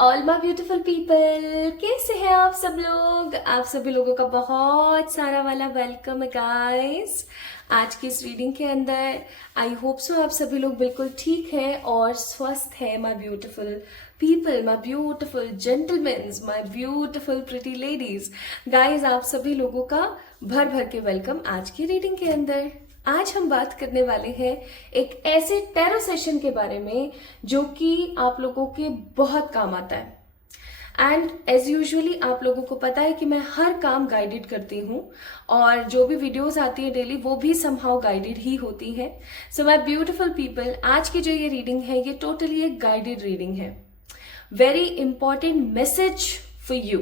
All my beautiful people, कैसे हैं आप सब लोग। आप सभी लोगों का बहुत सारा वाला वेलकम है गाइस आज की इस रीडिंग के अंदर। आई होप सो आप सभी लोग बिल्कुल ठीक है और स्वस्थ है। My beautiful people, my beautiful gentlemen's, my beautiful pretty ladies. Guys आप सभी लोगों का भर भर के वेलकम आज की रीडिंग के अंदर। आज हम बात करने वाले हैं एक ऐसे टैरो सेशन के बारे में जो कि आप लोगों के बहुत काम आता है। एंड एज यूजुअली आप लोगों को पता है कि मैं हर काम गाइडेड करती हूँ और जो भी वीडियोस आती है डेली वो भी समहाउ गाइडेड ही होती है। सो माय ब्यूटीफुल पीपल, आज की जो ये रीडिंग है ये टोटली एक गाइडेड रीडिंग है। Very important message for you,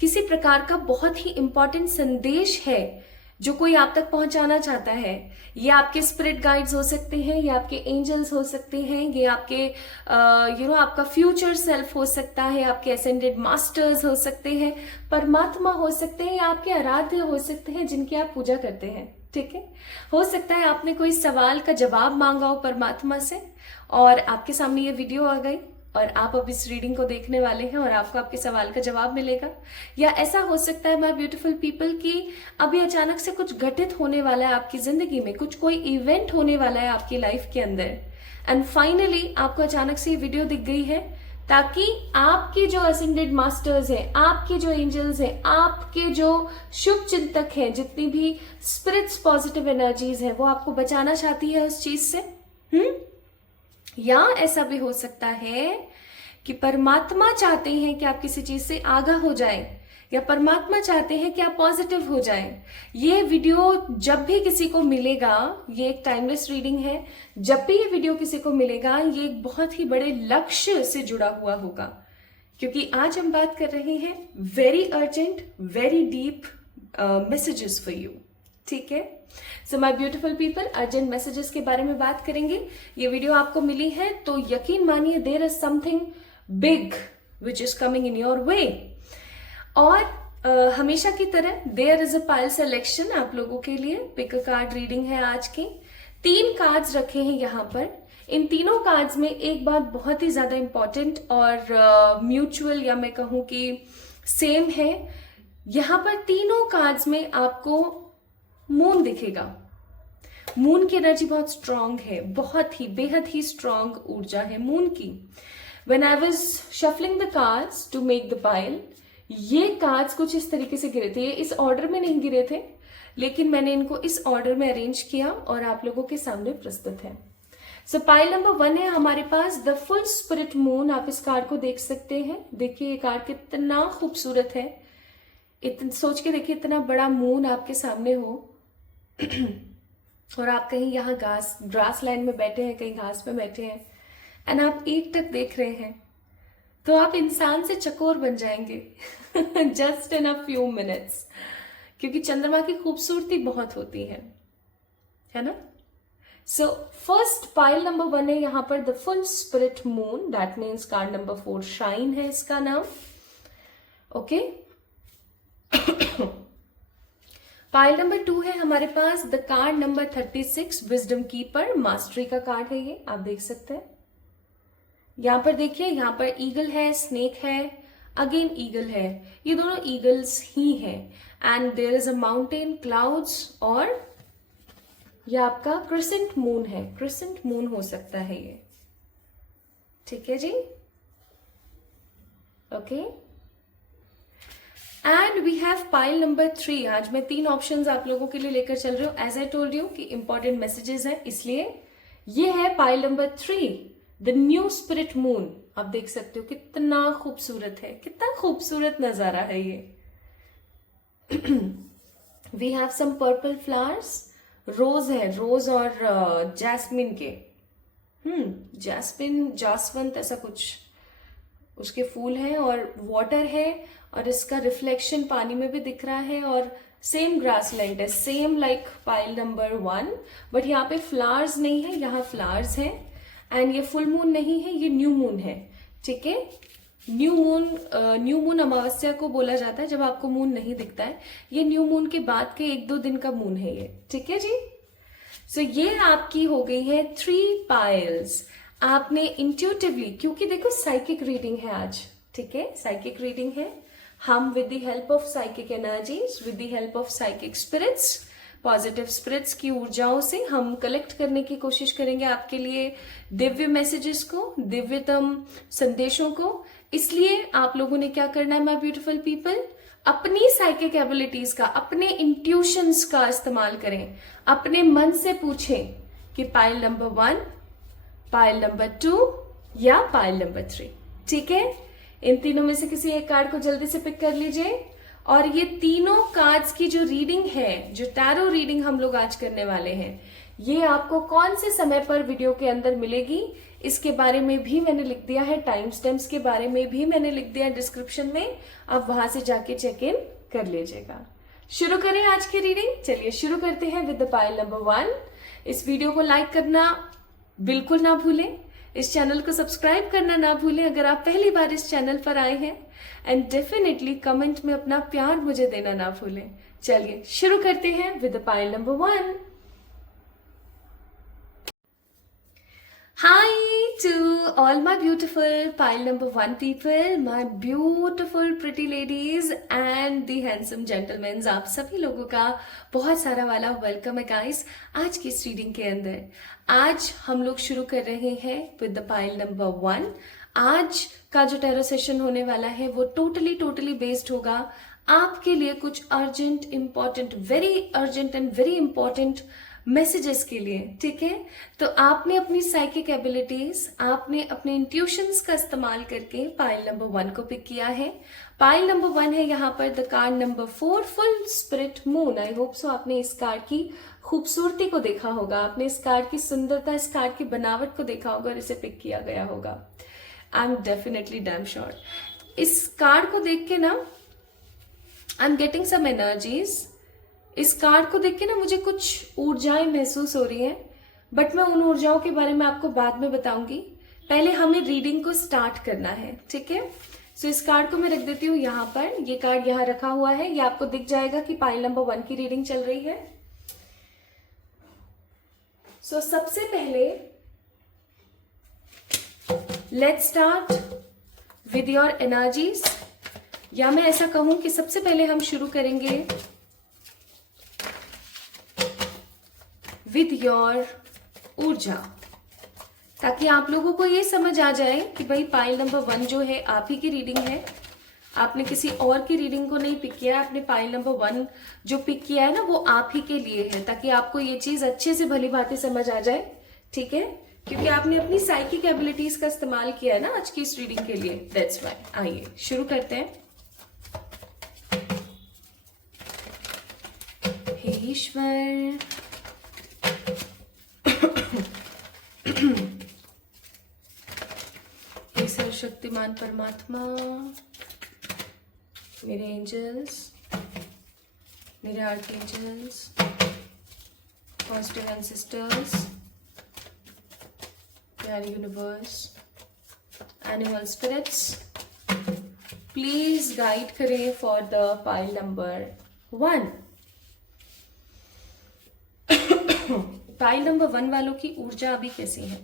किसी प्रकार का बहुत ही इंपॉर्टेंट संदेश है जो कोई आप तक पहुंचाना चाहता है। ये आपके स्पिरिट गाइड्स हो सकते हैं, ये आपके एंजल्स हो सकते हैं, ये आपके आपका फ्यूचर सेल्फ हो सकता है, आपके असेंडेड मास्टर्स हो सकते हैं, परमात्मा हो सकते हैं, या आपके आराध्य हो सकते हैं जिनकी आप पूजा करते हैं। ठीक है, हो सकता है आपने कोई सवाल का जवाब मांगा हो परमात्मा से और आपके सामने ये वीडियो आ गई और आप अब इस रीडिंग को देखने वाले हैं और आपको आपके सवाल का जवाब मिलेगा। या ऐसा हो सकता है माय ब्यूटीफुल पीपल कि अभी अचानक से कुछ घटित होने वाला है आपकी जिंदगी में, कोई इवेंट होने वाला है आपकी लाइफ के अंदर एंड फाइनली आपको अचानक से ये वीडियो दिख गई है ताकि आपके जो असेंडेड मास्टर्स हैं, आपके जो एंजल्स हैं, आपके जो शुभ चिंतक हैं, जितनी भी स्पिरिट्स पॉजिटिव एनर्जीज हैं वो आपको बचाना चाहती है उस चीज से। या ऐसा भी हो सकता है कि परमात्मा चाहते हैं कि आप किसी चीज से आगाह हो जाएं, या परमात्मा चाहते हैं कि आप पॉजिटिव हो जाएं। ये वीडियो जब भी किसी को मिलेगा, ये एक टाइमलेस रीडिंग है, जब भी ये वीडियो किसी को मिलेगा ये एक बहुत ही बड़े लक्ष्य से जुड़ा हुआ होगा, क्योंकि आज हम बात कर रहे हैं very urgent, very deep messages for you. ठीक है, सो my beautiful people, urgent messages के बारे में बात करेंगे। ये वीडियो आपको मिली है तो यकीन मानिए there is something big which is coming in your way. और हमेशा की तरह there is a pile selection आप लोगों के लिए। पिक अ कार्ड रीडिंग है आज की। 3 कार्ड्स रखे हैं यहाँ पर। इन तीनों कार्ड्स में एक बात बहुत ही ज्यादा इंपॉर्टेंट और म्यूचुअल या मैं कहूं कि सेम है। यहाँ पर तीनों कार्ड्स में आपको मून दिखेगा। मून की एनर्जी बहुत स्ट्रांग है, बहुत ही बेहद ही स्ट्रांग ऊर्जा है मून की। When I was shuffling the cards to make the pile, ये कार्ड्स कुछ इस तरीके से गिरे थे। ये इस ऑर्डर में नहीं गिरे थे, लेकिन मैंने इनको इस ऑर्डर में अरेंज किया और आप लोगों के सामने प्रस्तुत है। सो पाइल नंबर 1 है हमारे पास द फुल स्पिरिट मून। आप इस कार्ड को देख सकते हैं। देखिए ये कार्ड कितना खूबसूरत है। सोच के देखिए इतना बड़ा मून आपके सामने हो और आप कहीं यहाँ ग्रास लैंड में बैठे हैं, कहीं घास पे बैठे हैं एंड आप एक टक देख रहे हैं तो आप इंसान से चकोर बन जाएंगे just in a few minutes, क्योंकि चंद्रमा की खूबसूरती बहुत होती है ना। सो फर्स्ट पाइल नंबर 1 है यहाँ पर the full spirit moon. That means card number 4 shine है इसका नाम। ओके पाइल नंबर 2 है हमारे पास the card number 36 wisdom keeper. Mastery का कार्ड है ये, आप देख सकते हैं। यहां पर देखिए, यहां पर ईगल है, स्नेक है, अगेन ईगल है। ये दोनों ईगल्स ही हैं and there is a mountain, clouds और ये आपका क्रिसेंट मून है। क्रिसेंट मून हो सकता है ये। ठीक है जी, okay. And we have pile number 3। आज मैं 3 ऑप्शंस आप लोगों के लिए लेकर चल रही हूँ। एज आई टोल्ड यू कि इंपॉर्टेंट मैसेजेस हैं, इसलिए ये है pile number 3 the new spirit moon. आप देख सकते हो कितना खूबसूरत है, कितना खूबसूरत नजारा है ये। We have some purple flowers. Rose है, रोज और जैस्मिन के जैस्मिन, जासवंत ऐसा कुछ उसके फूल हैं और वाटर है और इसका रिफ्लेक्शन पानी में भी दिख रहा है और सेम ग्रासलैंड है, same like pile number 1, but यहाँ पे फ्लावर्स नहीं है, यहाँ फ्लावर्स हैं एंड ये फुल मून नहीं है, ये न्यू मून है। ठीक है, न्यू मून अमावस्या को बोला जाता है जब आपको मून नहीं दिखता है। ये न्यू मून के बाद के 1-2 दिन का मून है ये। ठीक है जी, सो ये आपकी हो गई है 3 पाइल्स। आपने इंट्यूटिवली, क्योंकि देखो साइकिक रीडिंग है आज, ठीक है, साइकिक रीडिंग है। हम with the help of psychic energies, with the help of psychic spirits, positive spirits की ऊर्जाओं से हम कलेक्ट करने की कोशिश करेंगे आपके लिए दिव्य मैसेजेस को, दिव्यतम संदेशों को। इसलिए आप लोगों ने क्या करना है माय ब्यूटीफुल पीपल, अपनी साइकिक एबिलिटीज का, अपने इंट्यूशंस का इस्तेमाल करें। अपने मन से पूछें कि पाइल नंबर 1, पाइल नंबर 2 या पाइल नंबर 3। ठीक है, इन तीनों में से किसी एक कार्ड को जल्दी से पिक कर लीजिए। और ये तीनों कार्ड्स की जो रीडिंग है, जो टैरो रीडिंग हम लोग आज करने वाले हैं, ये आपको कौन से समय पर वीडियो के अंदर मिलेगी, इसके बारे में भी मैंने लिख दिया है, टाइम स्टैम्प्स के बारे में भी मैंने लिख दिया है डिस्क्रिप्शन में, आप वहां से जाके चेक इन कर लीजिएगा। शुरू करें आज की रीडिंग। चलिए शुरू करते हैं विद द पाइल नंबर 1। इस वीडियो को लाइक करना बिल्कुल ना भूलें, इस चैनल को सब्सक्राइब करना ना भूलें अगर आप पहली बार इस चैनल पर आए हैं, एंड डेफिनेटली कमेंट में अपना प्यार मुझे देना ना भूलें। चलिए शुरू करते हैं with the pile number 1। Hi to all my beautiful pile number 1 people, my beautiful pretty ladies and the handsome gentlemen। आप सभी लोगों का बहुत सारा वाला वेलकम है गाइस आज की इस रीडिंग के अंदर। आज हम लोग शुरू कर रहे हैं विद द पाइल नंबर 1। आज का जो टैरो सेशन होने वाला है वो टोटली बेस्ड होगा आपके लिए कुछ urgent, important, very urgent and very important messages के लिए। ठीक है, तो आपने अपनी साइकिक एबिलिटीज, आपने अपने इंट्यूशंस का इस्तेमाल करके पाइल नंबर 1 को पिक किया है। पाइल नंबर 1 है यहाँ पर the card number 4, full spirit moon. I hope so आपने इस कार्ड की खूबसूरती को देखा होगा, आपने इस कार्ड की सुंदरता, इस कार्ड की बनावट को देखा होगा और इसे पिक किया गया होगा। I am definitely damn sure. इस कार्ड को देख के ना I am getting some energies. इस कार्ड को देख के ना मुझे कुछ ऊर्जाएं महसूस हो रही हैं, बट मैं उन ऊर्जाओं के बारे में आपको बाद में बताऊंगी। पहले हमें रीडिंग को स्टार्ट करना है। ठीक है, सो इस कार्ड को मैं रख देती हूँ यहाँ पर। ये कार्ड यहाँ रखा हुआ है, ये आपको दिख जाएगा कि पाइल नंबर 1 की रीडिंग चल रही है। सो सबसे पहले let's start with your energies, या मैं ऐसा कहूं कि सबसे पहले हम शुरू करेंगे विद योर ऊर्जा, ताकि आप लोगों को ये समझ आ जाए कि भाई पाइल नंबर 1 जो है आप ही की रीडिंग है, आपने किसी और की रीडिंग को नहीं पिक किया है। आपने पाइल नंबर 1 जो पिक किया है ना वो आप ही के लिए है, ताकि आपको ये चीज अच्छे से भली भांति समझ आ जाए। ठीक है, क्योंकि आपने अपनी साइकिक एबिलिटीज का इस्तेमाल किया है ना आज की इस रीडिंग के लिए, दैट्स व्हाई। आइए शुरू करते हैं। हे ईश्वर, हे सर्वशक्तिमान परमात्मा, मेरे एंजल्स, मेरे आर्क एंजल्स, पॉजिटिव एंसेस्टर्स, प्यारे universe, animal spirits, please guide करें for the pile number 1। Pile number 1 वालों की ऊर्जा अभी कैसी है?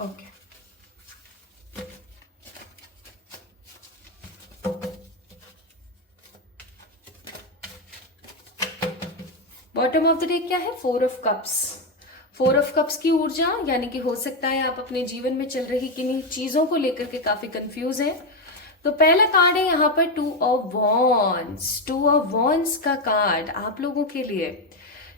Okay, bottom of the deck क्या है? 4 ऑफ कप्स। 4 ऑफ कप्स की ऊर्जा, यानी कि हो सकता है आप अपने जीवन में चल रही किन्हीं चीजों को लेकर के काफी कंफ्यूज हैं। तो पहला कार्ड है यहाँ पर 2 ऑफ वॉन्ड्स। 2 ऑफ वॉन्ड्स का कार्ड आप लोगों के लिए,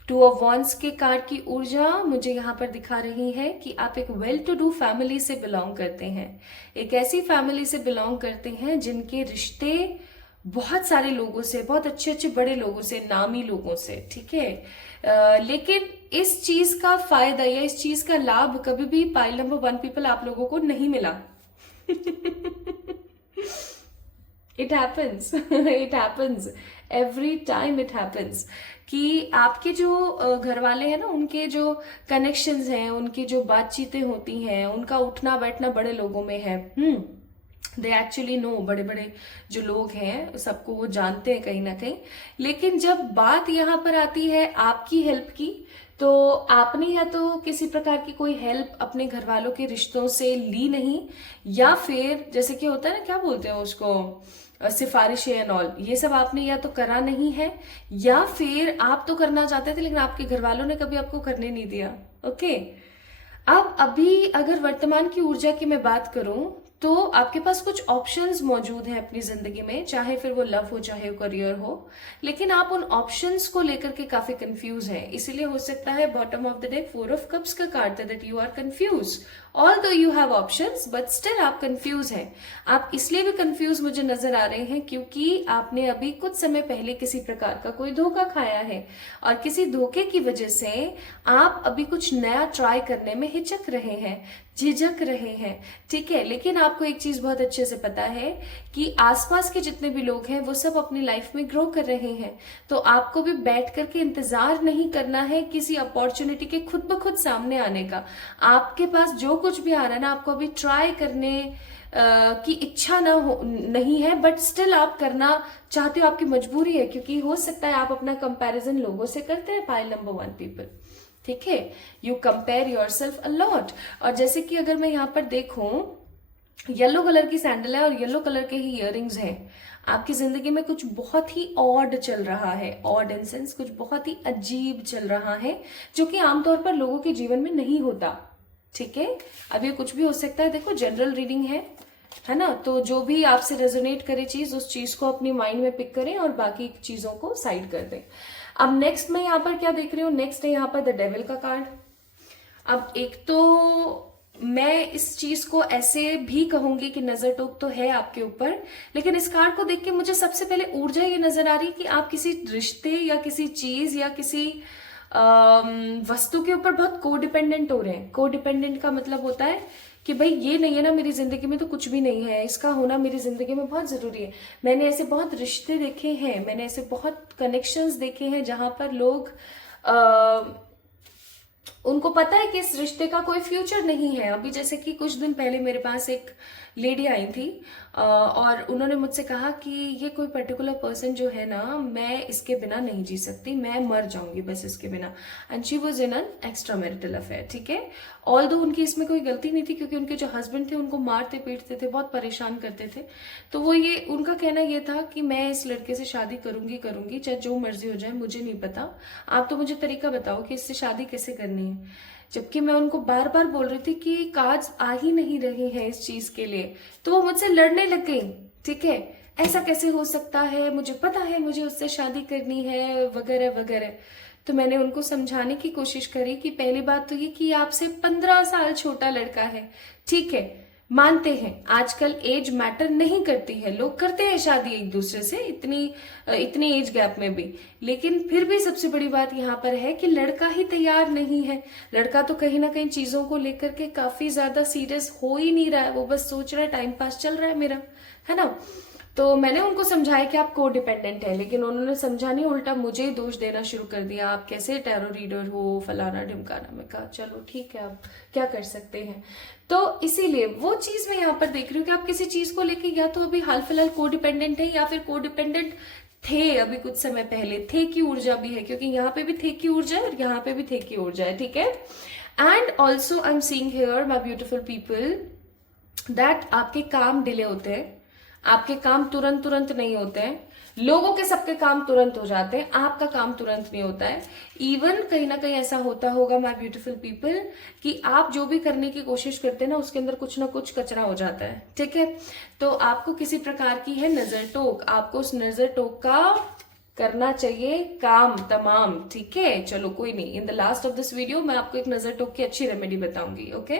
2 ऑफ वॉन्ड्स के कार्ड की ऊर्जा मुझे यहाँ पर दिखा रही है कि आप एक वेल टू डू फैमिली से बिलोंग करते हैं, एक ऐसी फैमिली से बिलोंग करते हैं जिनके रिश्ते बहुत सारे लोगों से, बहुत अच्छे अच्छे बड़े लोगों से, नामी लोगों से। ठीक है, लेकिन इस चीज का फायदा या इस चीज का लाभ कभी भी पाइल नंबर 1 पीपल आप लोगों को नहीं मिला। It happens, it happens every time, it happens कि आपके जो घर वाले हैं ना, उनके जो कनेक्शंस हैं, उनकी जो बातचीतें होती हैं, उनका उठना बैठना बड़े लोगों में है। दे एक्चुअली नो, बड़े बड़े जो लोग हैं सबको वो जानते हैं कहीं ना कहीं। लेकिन जब बात यहाँ पर आती है आपकी हेल्प की, तो आपने या तो किसी प्रकार की कोई हेल्प अपने घर वालों के रिश्तों से ली नहीं, या फिर जैसे कि होता है ना, क्या बोलते हैं उसको, सिफारिशें एंड ऑल, ये सब आपने या तो करा नहीं है, या फिर आप तो करना चाहते थे लेकिन आपके घर वालों ने कभी आपको करने नहीं दिया। ओके, अब अभी अगर वर्तमान की ऊर्जा की मैं बात करूं, तो आपके पास कुछ ऑप्शंस मौजूद हैं अपनी जिंदगी में, चाहे फिर वो लव हो चाहे वो करियर हो, लेकिन आप उन ऑप्शंस को लेकर के काफी कंफ्यूज हैं। इसीलिए हो सकता है bottom of the day 4 of cups का कार्ड था, that you are confuse although you have options, but still आप कंफ्यूज हैं। आप इसलिए भी कंफ्यूज मुझे नजर आ रहे हैं क्योंकि आपने अभी कुछ समय पहले किसी प्रकार का कोई धोखा खाया है, और किसी धोखे की वजह से आप अभी कुछ नया ट्राई करने में हिचक रहे हैं, झिझक रहे हैं। ठीक है, लेकिन आपको एक चीज बहुत अच्छे से पता है कि आसपास के जितने भी लोग हैं वो सब अपनी लाइफ में ग्रो कर रहे हैं, तो आपको भी बैठ करके इंतजार नहीं करना है किसी अपॉर्चुनिटी के खुद ब खुद सामने आने का। आपके पास जो कुछ भी आ रहा है ना, आपको अभी ट्राई करने की इच्छा नहीं है, बट स्टिल आप करना चाहते हो, आपकी मजबूरी है, क्योंकि हो सकता है आप अपना कंपैरिजन लोगों से करते हैं। पाइल नंबर 1 पीपल, ठीक है, you compare your self a lot. और जैसे कि अगर मैं यहाँ पर देखूं, येलो कलर की सैंडल है और येलो कलर के ही इयररिंग्स हैं। आपकी जिंदगी में कुछ बहुत ही ऑड चल रहा है, ऑड इन सेंस कुछ बहुत ही अजीब चल रहा है, जो कि आमतौर पर लोगों के जीवन में नहीं होता। ठीक है, अब ये कुछ भी हो सकता है, देखो जनरल रीडिंग है ना, तो जो भी आपसे रेजोनेट करे चीज, उस चीज को अपनी माइंड में पिक करें और बाकी चीजों को साइड कर दें। अब नेक्स्ट मैं यहाँ पर क्या देख रही हूँ, नेक्स्ट है यहाँ पर द डेविल का कार्ड। अब एक तो मैं इस चीज को ऐसे भी कहूंगी कि नजर टोक तो है आपके ऊपर, लेकिन इस कार्ड को देख के मुझे सबसे पहले ऊर्जा ये नजर आ रही कि आप किसी रिश्ते या किसी चीज या किसी वस्तु के ऊपर बहुत कोडिपेंडेंट हो रहे हैं। कोडिपेंडेंट का मतलब होता है कि भाई ये नहीं है ना मेरी जिंदगी में तो कुछ भी नहीं है, इसका होना मेरी जिंदगी में बहुत जरूरी है। मैंने ऐसे बहुत रिश्ते देखे हैं, मैंने ऐसे बहुत कनेक्शंस देखे हैं जहां पर लोग उनको पता है कि इस रिश्ते का कोई फ्यूचर नहीं है। अभी जैसे कि कुछ दिन पहले मेरे पास एक लेडी आई थी और उन्होंने मुझसे कहा कि ये कोई पर्टिकुलर पर्सन जो है ना, मैं इसके बिना नहीं जी सकती, मैं मर जाऊंगी बस इसके बिना। And she was in an extra marital affair. ठीक है, ऑल्दो उनकी इसमें कोई गलती नहीं थी, क्योंकि उनके जो हस्बैंड थे उनको मारते पीटते थे, बहुत परेशान करते थे। तो वो ये उनका कहना ये था कि मैं इस लड़के से शादी करूंगी चाहे जो मर्जी हो जाए, मुझे नहीं पता, आप तो मुझे तरीका बताओ कि इससे शादी कैसे करनी है। जबकि मैं उनको बार बार बोल रही थी कि कार्ड्स आ ही नहीं रहे हैं इस चीज के लिए, तो वो मुझसे लड़ने लग गई। ठीक है, ऐसा कैसे हो सकता है, मुझे पता है मुझे उससे शादी करनी है वगैरह वगैरह। तो मैंने उनको समझाने की कोशिश करी कि पहली बात तो ये कि आपसे 15 साल छोटा लड़का है। ठीक है, मानते हैं आजकल एज मैटर नहीं करती है, लोग करते हैं शादी एक दूसरे से इतनी एज गैप में भी, लेकिन फिर भी सबसे बड़ी बात यहाँ पर है कि लड़का ही तैयार नहीं है। लड़का तो कहीं ना कहीं चीजों को लेकर के काफी ज्यादा सीरियस हो ही नहीं रहा है, वो बस सोच रहा है टाइम पास चल रहा है मेरा, है ना। तो मैंने उनको समझाया कि आप को डिपेंडेंट है, लेकिन उन्होंने समझा नहीं, उल्टा मुझे ही दोष देना शुरू कर दिया, आप कैसे टैरो रीडर हो, फलाना ढिमकाना। मैं कहा चलो ठीक है, अब क्या कर सकते हैं। तो इसीलिए वो चीज मैं यहाँ पर देख रही हूँ कि आप किसी चीज को लेके या तो अभी हाल फिलहाल को डिपेंडेंट है, या फिर को डिपेंडेंट थे अभी कुछ समय पहले। थे की ऊर्जा भी है, क्योंकि यहाँ पे भी थे की ऊर्जा है और यहाँ पे भी थे की ऊर्जा है। ठीक है, and also I am seeing here my beautiful people that आपके काम डिले होते हैं, आपके काम तुरंत नहीं होते हैं। लोगों के सबके काम तुरंत हो जाते हैं, आपका काम तुरंत नहीं होता है। इवन कहीं ना कहीं ऐसा होता होगा माय ब्यूटीफुल पीपल कि आप जो भी करने की कोशिश करते हैं ना, उसके अंदर कुछ ना कुछ कचरा हो जाता है। ठीक है, तो आपको किसी प्रकार की है नजर टोक, आपको उस नजर टोक का करना चाहिए काम तमाम। ठीक है, चलो कोई नहीं, in the last of this video मैं आपको एक नजर टोक की अच्छी रेमेडी बताऊंगी। ओके,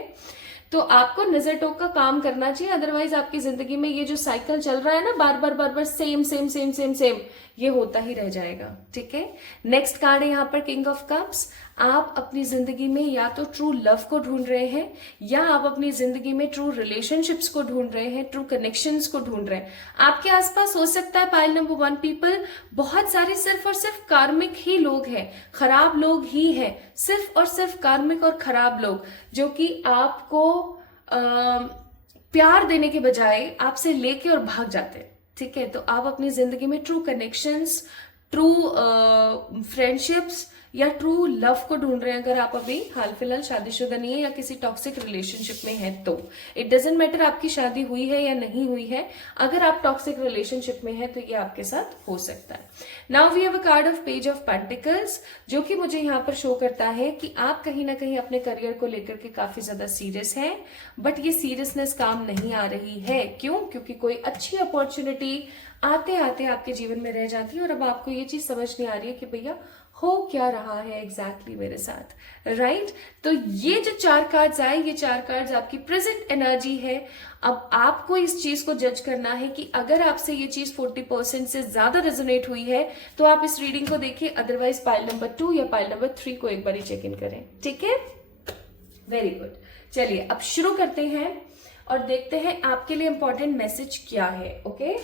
तो आपको नजर टोक का काम करना चाहिए, अदरवाइज आपकी जिंदगी में ये जो साइकिल चल रहा है ना, बार बार same same same same same, ये होता ही रह जाएगा। ठीक है, नेक्स्ट कार्ड है यहाँ पर किंग ऑफ कप्स। आप अपनी जिंदगी में या तो ट्रू लव को ढूंढ रहे हैं, या आप अपनी जिंदगी में ट्रू रिलेशनशिप्स को ढूंढ रहे हैं, ट्रू कनेक्शंस को ढूंढ रहे हैं। आपके आसपास हो सकता है पाइल नंबर 1 पीपल बहुत सारे सिर्फ और सिर्फ कार्मिक ही लोग हैं, खराब लोग ही हैं, सिर्फ और सिर्फ कार्मिक और खराब लोग, जो कि आपको प्यार देने के बजाय आपसे लेके और भाग जाते हैं। ठीक है, तो आप अपनी जिंदगी में ट्रू कनेक्शंस, ट्रू फ्रेंडशिप्स या ट्रू लव को ढूंढ रहे हैं। अगर आप अभी हाल फिलहाल शादीशुदा नहीं है या किसी टॉक्सिक रिलेशनशिप में है, तो इट डजेंट मैटर आपकी शादी हुई है या नहीं हुई है, अगर आप टॉक्सिक रिलेशनशिप में है तो ये आपके साथ हो सकता है। Now we have a card of page of pentacles, जो कि मुझे यहाँ पर शो करता है कि आप कहीं ना कहीं अपने करियर को लेकर के काफी ज्यादा सीरियस हैं, बट ये सीरियसनेस काम नहीं आ रही है। क्यों? क्योंकि कोई अच्छी अपॉर्चुनिटी आते आते आपके जीवन में रह जाती है और अब आपको ये चीज समझ नहीं आ रही है कि भैया हो क्या रहा है एग्जैक्टली मेरे साथ, राइट? तो ये जो 4 कार्ड्स आए, ये 4 कार्ड्स आपकी प्रेजेंट एनर्जी है। अब आपको इस चीज को जज करना है कि अगर आपसे ये चीज 40% से ज्यादा रेजोनेट हुई है तो आप इस रीडिंग को देखिए, अदरवाइज पाइल नंबर 2 या पाइल नंबर 3 को एक बार चेक इन करें। ठीक है, वेरी गुड। चलिए अब शुरू करते हैं और देखते हैं आपके लिए इंपॉर्टेंट मैसेज क्या है। ओके,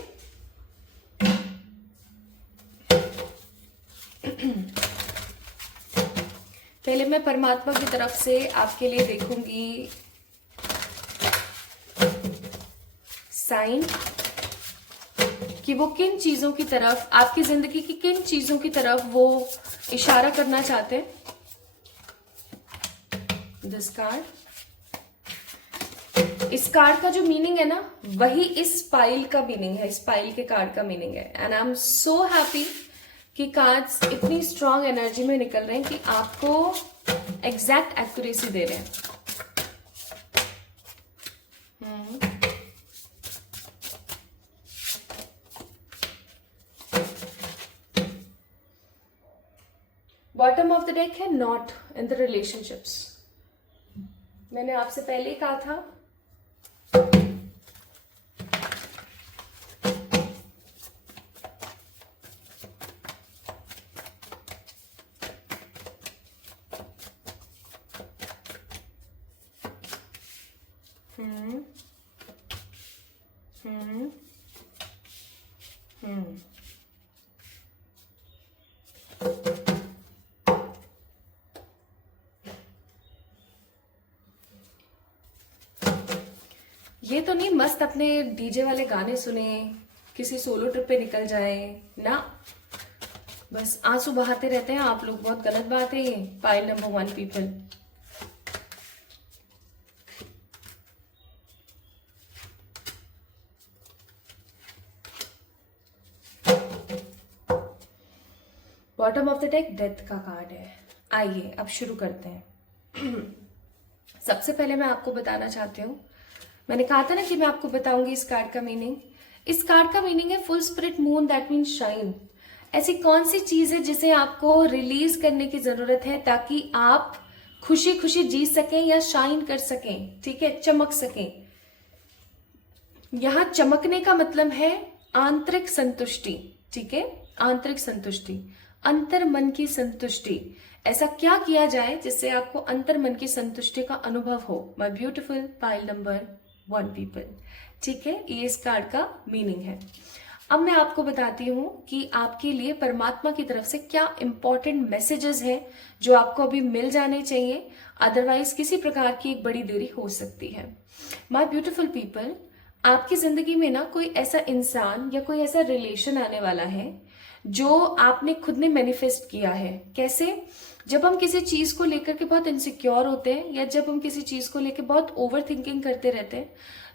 पहले मैं परमात्मा की तरफ से आपके लिए देखूंगी साइन कि वो किन चीजों की तरफ, आपकी जिंदगी की किन चीजों की तरफ वो इशारा करना चाहते हैं। दिस कार्ड, इस कार्ड का जो मीनिंग है ना, वही इस पाइल का मीनिंग है, इस पाइल के कार्ड का मीनिंग है। And I am so happy कि कार्ड्स इतनी स्ट्रांग एनर्जी में निकल रहे हैं कि आपको एग्जैक्ट एक्यूरेसी दे रहे हैं। बॉटम ऑफ द डेक है नॉट इन द रिलेशनशिप्स। मैंने आपसे पहले ही कहा था ये तो नहीं मस्त अपने डीजे वाले गाने सुने, किसी सोलो ट्रिप पे निकल जाए ना, बस आंसू बहाते रहते हैं आप लोग। बहुत गलत बात है ये। Pile number 1 people, bottom of the deck death का कार्ड है। आइए अब शुरू करते हैं। सबसे पहले मैं आपको बताना चाहती हूँ, मैंने कहा था ना कि मैं आपको बताऊंगी इस कार्ड का मीनिंग। इस कार्ड का मीनिंग है full spirit moon, that mean shine. ऐसी कौन सी चीज है जिसे आपको रिलीज करने की जरूरत है ताकि आप खुशी खुशी जी सकें या शाइन कर सकें। ठीक है, चमक सकें। यहां चमकने का मतलब है आंतरिक संतुष्टि। ठीक है, आंतरिक संतुष्टि, अंतर मन की संतुष्टि। ऐसा क्या किया जाए जिससे आपको अंतर मन की संतुष्टि का अनुभव हो। My beautiful pile number 1 people. ठीक है, ये इस कार्ड का मीनिंग है। अब मैं आपको बताती हूं कि आपके लिए परमात्मा की तरफ से क्या इंपॉर्टेंट मैसेजेस हैं जो आपको अभी मिल जाने चाहिए, अदरवाइज किसी प्रकार की एक बड़ी देरी हो सकती है। माय ब्यूटीफुल पीपल, आपकी जिंदगी में ना कोई ऐसा इंसान या कोई ऐसा रिलेशन आने वाला है जो आपने खुद ने मैनिफेस्ट किया है। कैसे? जब हम किसी चीज को लेकर के बहुत इनसिक्योर होते हैं या जब हम किसी चीज को लेकर बहुत ओवर थिंकिंग करते रहते हैं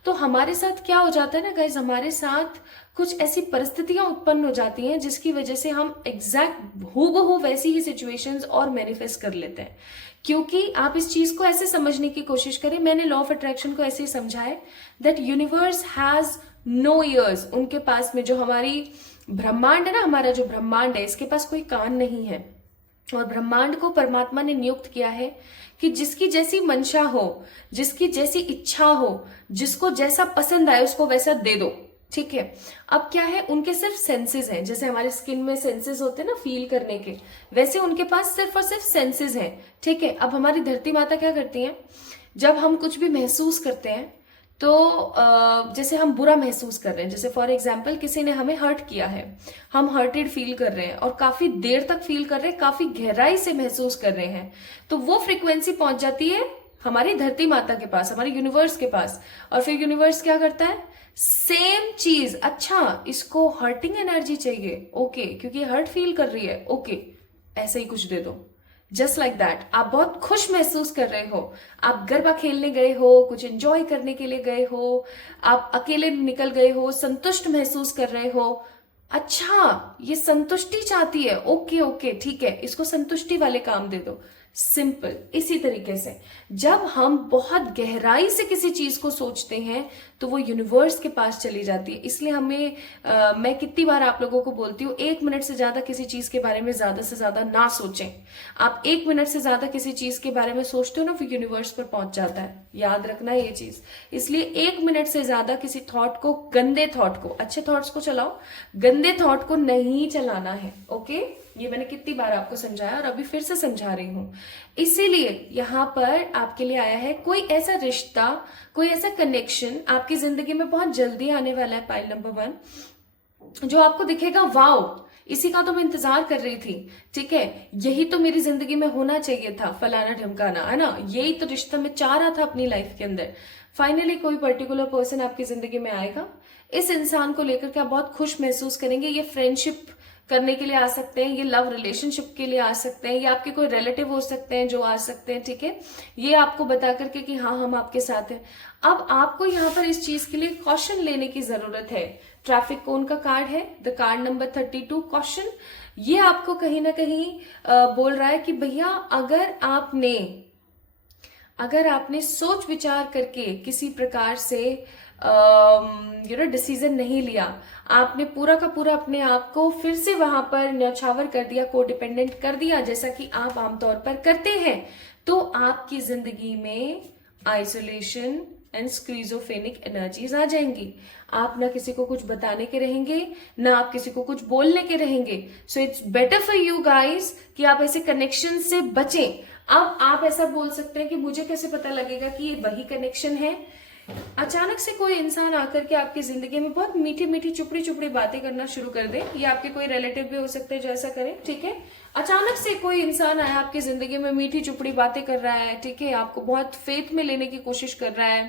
तो हमारे साथ क्या हो जाता है ना गाइज, हमारे साथ कुछ ऐसी परिस्थितियां उत्पन्न हो जाती हैं जिसकी वजह से हम एग्जैक्ट हूबहू वैसी ही सिचुएशंस और मैनिफेस्ट कर लेते हैं। क्योंकि आप इस चीज को ऐसे समझने की कोशिश करें, मैंने लॉ ऑफ अट्रैक्शन को ऐसे ही समझा है that universe has no ears. उनके पास में जो हमारी ब्रह्मांड है ना, हमारा जो ब्रह्मांड है, इसके पास कोई कान नहीं है। और ब्रह्मांड को परमात्मा ने नियुक्त किया है कि जिसकी जैसी मंशा हो, जिसकी जैसी इच्छा हो, जिसको जैसा पसंद आए उसको वैसा दे दो। ठीक है, अब क्या है, उनके सिर्फ सेंसेस हैं। जैसे हमारे स्किन में सेंसेस होते हैं ना फील करने के, वैसे उनके पास सिर्फ और सिर्फ सेंसेस हैं। ठीक है, अब हमारी धरती माता क्या करती हैं, जब हम कुछ भी महसूस करते हैं तो जैसे हम बुरा महसूस कर रहे हैं, जैसे फॉर एग्जाम्पल किसी ने हमें हर्ट किया है, हम हर्टेड फील कर रहे हैं और काफी देर तक फील कर रहे हैं, काफी गहराई से महसूस कर रहे हैं, तो वो फ्रीक्वेंसी पहुंच जाती है हमारी धरती माता के पास, हमारे यूनिवर्स के पास। और फिर यूनिवर्स क्या करता है, सेम चीज, अच्छा इसको हर्टिंग एनर्जी चाहिए, ओके, क्योंकि हर्ट फील कर रही है, ओके, ऐसे ही कुछ दे दो। जस्ट लाइक दैट, आप बहुत खुश महसूस कर रहे हो, आप गरबा खेलने गए हो, कुछ एंजॉय करने के लिए गए हो, आप अकेले निकल गए हो, संतुष्ट महसूस कर रहे हो, अच्छा ये संतुष्टि चाहती है, ओके ओके ठीक है, इसको संतुष्टि वाले काम दे दो, सिंपल। इसी तरीके से जब हम बहुत गहराई से किसी चीज को सोचते हैं तो वो यूनिवर्स के पास चली जाती है। इसलिए हमें मैं कितनी बार आप लोगों को बोलती हूँ, 1 मिनट से ज्यादा किसी चीज के बारे में ज्यादा से ज्यादा ना सोचें। आप 1 मिनट से ज्यादा किसी चीज के बारे में सोचते हो ना, फिर यूनिवर्स पर पहुंच जाता है, याद रखना ये चीज। इसलिए 1 मिनट से ज्यादा किसी थॉट को, गंदे थॉट को, अच्छे थॉट्स को चलाओ, गंदे थॉट को नहीं चलाना है, ओके। ये मैंने कितनी बार आपको समझाया और अभी फिर से समझा रही हूं। इसीलिए यहाँ पर आपके लिए आया है कोई ऐसा रिश्ता, कोई ऐसा कनेक्शन आपकी जिंदगी में बहुत जल्दी आने वाला है, पाइल नंबर 1, जो आपको दिखेगा वाओ, इसी का तो मैं इंतजार कर रही थी, ठीक है, यही तो मेरी जिंदगी में होना चाहिए था, फलाना ढमकाना, है ना, यही तो रिश्ता मैं चाह रहा था अपनी लाइफ के अंदर। फाइनली कोई पर्टिकुलर पर्सन आपकी जिंदगी में आएगा, इस इंसान को लेकर के आप बहुत खुश महसूस करेंगे। ये फ्रेंडशिप करने के लिए आ सकते हैं, ये लव रिलेशनशिप के लिए आ सकते हैं, ये आपके कोई रिलेटिव हो सकते हैं जो आ सकते हैं, ठीक है, ये आपको बता करके कि हाँ हम आपके साथ हैं। अब आपको यहाँ पर इस चीज के लिए कॉशन लेने की जरूरत है। ट्रैफिक कोन का कार्ड है, द कार्ड नंबर 32, कॉशन। ये आपको कहीं ना कहीं बोल रहा है कि भैया अगर आपने सोच विचार करके किसी प्रकार से डिसीजन नहीं लिया, आपने पूरा का पूरा अपने आप को फिर से वहां पर न्यौछावर कर दिया, को डिपेंडेंट कर दिया, जैसा कि आप आमतौर पर करते हैं, तो आपकी जिंदगी में आइसोलेशन एंड स्क्रीजोफेनिक एनर्जीज आ जाएंगी। आप ना किसी को कुछ बताने के रहेंगे, ना आप किसी को कुछ बोलने के रहेंगे। So it's better for you guys कि आप ऐसे कनेक्शन से बचें। अब आप ऐसा बोल सकते हैं कि मुझे कैसे पता लगेगा कि ये वही कनेक्शन है। अचानक से कोई इंसान आकर के आपकी जिंदगी में बहुत मीठी मीठी चुपड़ी चुपड़ी बातें करना शुरू कर दे, ये आपके कोई रिलेटिव भी हो सकते हैं जो ऐसा करें, ठीक है। अचानक से कोई इंसान आया आपकी जिंदगी में, मीठी चुपड़ी बातें कर रहा है, ठीक है, आपको बहुत फेथ में लेने की कोशिश कर रहा है,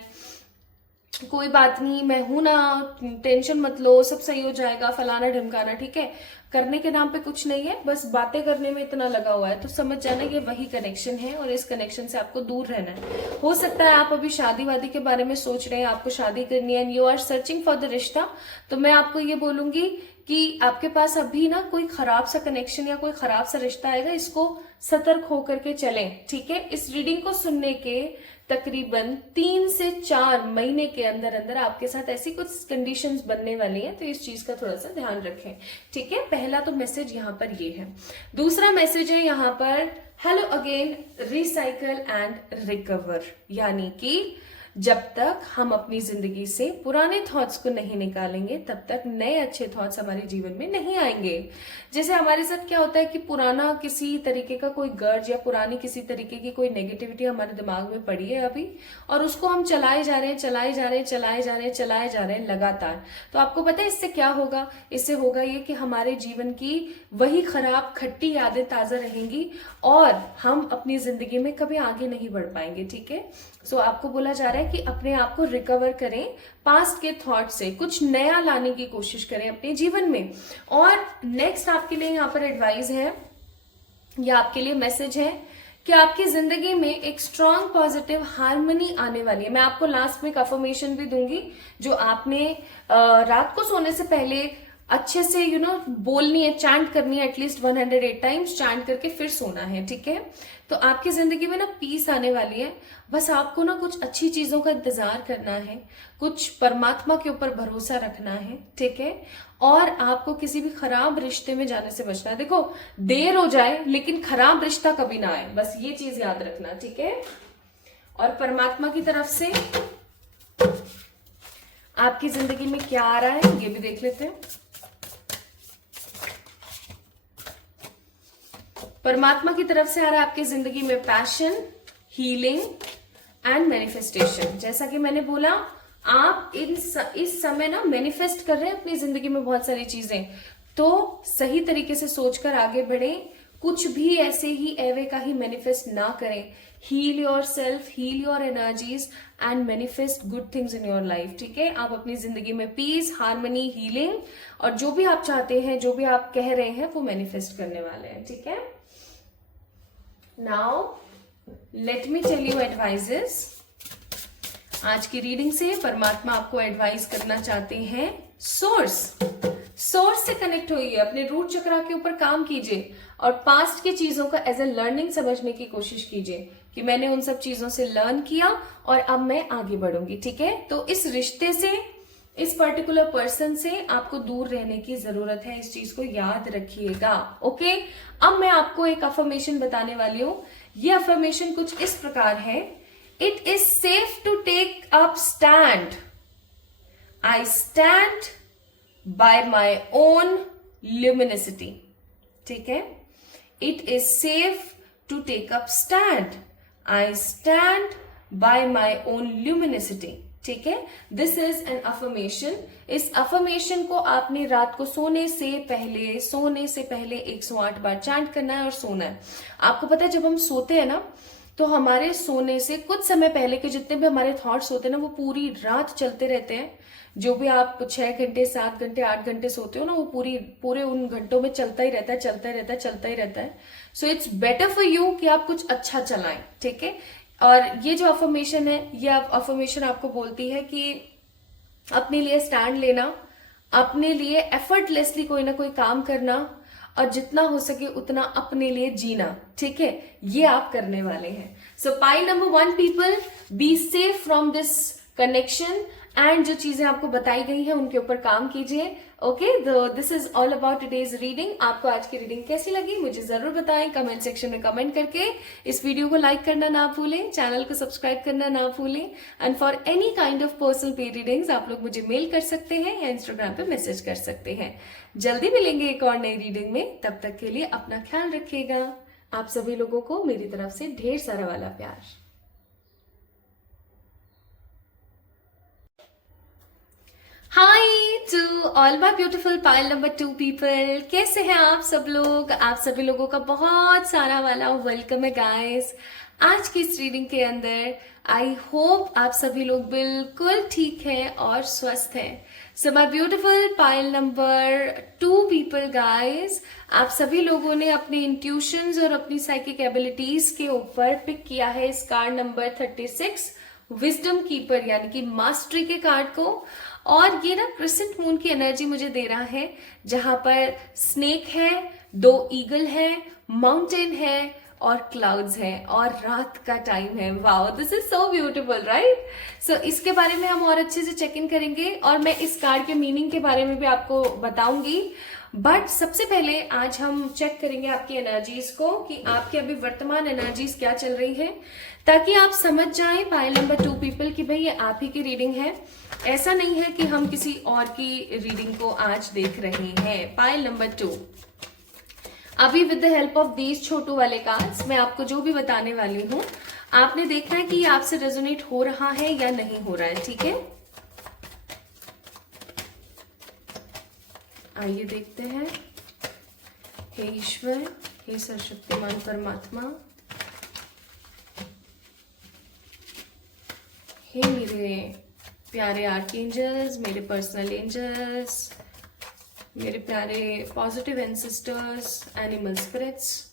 कोई बात नहीं, मैं हूं ना, टेंशन मत लो, सब सही हो जाएगा, फलाना ढमकाना, ठीक है, करने के नाम पे कुछ नहीं है, बस बातें करने में इतना लगा हुआ है, तो समझ जाना ये वही कनेक्शन है और इस कनेक्शन से आपको दूर रहना है। हो सकता है आप अभी शादी वादी के बारे में सोच रहे हैं, आपको शादी करनी है, and you are searching for the रिश्ता, तो मैं आपको ये बोलूंगी कि आपके पास अभी ना कोई खराब सा कनेक्शन या कोई खराब सा रिश्ता आएगा, इसको सतर्क होकर के चलें, ठीक है। इस रीडिंग को सुनने के तकरीबन 3 से 4 महीने के अंदर अंदर आपके साथ ऐसी कुछ कंडीशंस बनने वाली हैं, तो इस चीज का थोड़ा सा ध्यान रखें, ठीक है। पहला तो मैसेज यहाँ पर ये है। दूसरा मैसेज है यहाँ पर, hello again, recycle and recover, यानी कि जब तक हम अपनी जिंदगी से पुराने थॉट्स को नहीं निकालेंगे तब तक नए अच्छे थॉट्स हमारे जीवन में नहीं आएंगे। जैसे हमारे साथ क्या होता है कि पुराना किसी तरीके का कोई गर्ज या पुरानी किसी तरीके की कोई नेगेटिविटी हमारे दिमाग में पड़ी है अभी, और उसको हम चलाए जा रहे हैं लगातार। तो आपको पता है इससे क्या होगा? इससे होगा ये कि हमारे जीवन की वही खराब खट्टी यादें ताजा रहेंगी और हम अपनी जिंदगी में कभी आगे नहीं बढ़ पाएंगे, ठीक है। सो आपको बोला जा रहा है कि अपने आप को रिकवर करें, पास्ट के थॉट से कुछ नया लाने की कोशिश करें अपने जीवन में। और नेक्स्ट आपके लिए यहाँ पर एडवाइस है या आपके लिए मैसेज है कि आपकी जिंदगी में एक स्ट्रॉन्ग पॉजिटिव हार्मनी आने वाली है। मैं आपको लास्ट में एक अफर्मेशन भी दूंगी जो आपने रात को सोने से पहले अच्छे से बोलनी है, चैंट करनी है, एटलीस्ट 108 टाइम्स चैंट करके फिर सोना है, ठीक है। तो आपकी जिंदगी में ना पीस आने वाली है। बस आपको ना कुछ अच्छी चीजों का इंतजार करना है, कुछ परमात्मा के ऊपर भरोसा रखना है, ठीक है। और आपको किसी भी खराब रिश्ते में जाने से बचना है। देखो, देर हो जाए लेकिन खराब रिश्ता कभी ना आए, बस ये चीज याद रखना, ठीक है। और परमात्मा की तरफ से आपकी जिंदगी में क्या आ रहा है ये भी देख लेते हैं। परमात्मा की तरफ से आ रहा है आपकी जिंदगी में पैशन, हीलिंग एंड मैनिफेस्टेशन। जैसा कि मैंने बोला, आप इस समय ना मैनिफेस्ट कर रहे हैं अपनी जिंदगी में बहुत सारी चीजें, तो सही तरीके से सोचकर आगे बढ़े। कुछ भी ऐसे ही एवे का ही मैनिफेस्ट ना करें। Heal yourself, heal your energies and manifest good things in your life. ठीक है, आप अपनी जिंदगी में पीस, हार्मनी, हीलिंग और जो भी आप चाहते हैं, जो भी आप कह रहे हैं, वो मैनिफेस्ट करने वाले हैं। ठीक है, now let me tell you advises. आज की रीडिंग से परमात्मा आपको एडवाइस करना चाहते हैं। सोर्स से कनेक्ट होइए, अपने रूट चक्रा के ऊपर काम कीजिए और पास्ट की चीजों का एज ए लर्निंग समझने की कोशिश कीजिए कि मैंने उन सब चीजों से लर्न किया और अब मैं आगे बढ़ूंगी। ठीक है, तो इस रिश्ते से, इस पर्टिकुलर पर्सन से आपको दूर रहने की जरूरत है, इस चीज को याद रखिएगा। ओके, अब मैं आपको एक अफर्मेशन बताने वाली हूं। ये अफर्मेशन कुछ इस प्रकार है, it is safe to take up stand, I stand by my own luminosity. ठीक है, it is safe to take up stand, I stand by my own luminosity. ठीक है, दिस इज एन अफर्मेशन। इस affirmation को आपने रात को सोने से पहले 108 बार चैंट करना है और सोना है। आपको पता है, जब हम सोते हैं ना, तो हमारे सोने से कुछ समय पहले के जितने भी हमारे थॉट्स होते हैं ना, वो पूरी रात चलते रहते हैं। जो भी आप 6 घंटे, 7 घंटे, 8 घंटे सोते हो ना, वो पूरे उन घंटों में चलता ही रहता है। So it's better for you कि आप कुछ अच्छा चलाएं। ठीक है, और ये जो अफर्मेशन है, ये अफर्मेशन आपको बोलती है कि अपने लिए स्टैंड लेना, अपने लिए एफर्टलेसली कोई ना कोई काम करना और जितना हो सके उतना अपने लिए जीना। ठीक है, ये आप करने वाले हैं। सो pile number 1 people, be safe from this connection and जो चीजें आपको बताई गई हैं उनके ऊपर काम कीजिए। Okay, this is all about today's reading. आपको आज की रीडिंग कैसी लगी मुझे जरूर बताएं कमेंट सेक्शन में कमेंट करके। इस वीडियो को लाइक करना ना भूलें, चैनल को सब्सक्राइब करना ना भूलें and for any kind of personal paid readings आप लोग मुझे मेल कर सकते हैं या इंस्टाग्राम पे मैसेज कर सकते हैं। जल्दी मिलेंगे एक और नई रीडिंग में, तब तक के लिए अपना ख्याल रखिएगा। आप सभी लोगों को मेरी तरफ से ढेर सारा वाला प्यार। Hi to all my beautiful pile number 2 people, कैसे हैं आप सब लोग? आप सभी लोगों का बहुत सारा वाला वेलकम है गाइस आज की इस रीडिंग के अंदर। आई होप आप सभी लोग बिल्कुल ठीक हैं और स्वस्थ हैं। So my beautiful pile number 2 people guys, आप सभी लोगों ने अपने इंट्यूशंस और अपनी साइकिक एबिलिटीज के ऊपर पिक किया है इस कार्ड नंबर 36 विजडम कीपर यानी कि मास्टरी के कार्ड को। और ये ना क्रिसेंट मून की एनर्जी मुझे दे रहा है, जहां पर स्नेक है, 2 ईगल है, माउंटेन है और क्लाउड्स है और रात का टाइम है। Wow, this is so beautiful right. So इसके बारे में हम और अच्छे से चेक इन करेंगे और मैं इस कार्ड के मीनिंग के बारे में भी आपको बताऊंगी। बट सबसे पहले आज हम चेक करेंगे आपकी एनर्जीज को कि आपके अभी वर्तमान एनर्जीज क्या चल रही है, ताकि आप समझ जाएं पाइल नंबर 2 पीपल कि भाई ये आप ही की रीडिंग है। ऐसा नहीं है कि हम किसी और की रीडिंग को आज देख रहे हैं। पाइल नंबर 2, अभी with the help of these छोटू वाले कार्ड्स मैं आपको जो भी बताने वाली हूं, आपने देखना है कि ये आपसे रेजोनेट हो रहा है या नहीं हो रहा है। ठीक है, आइए देखते हैं। हे ईश्वर, हे सर्वशक्तिमान परमात्मा, हे मेरे प्यारे आर्कएंजल्स, मेरे पर्सनल एंजल्स, मेरे प्यारे positive ancestors, animal spirits,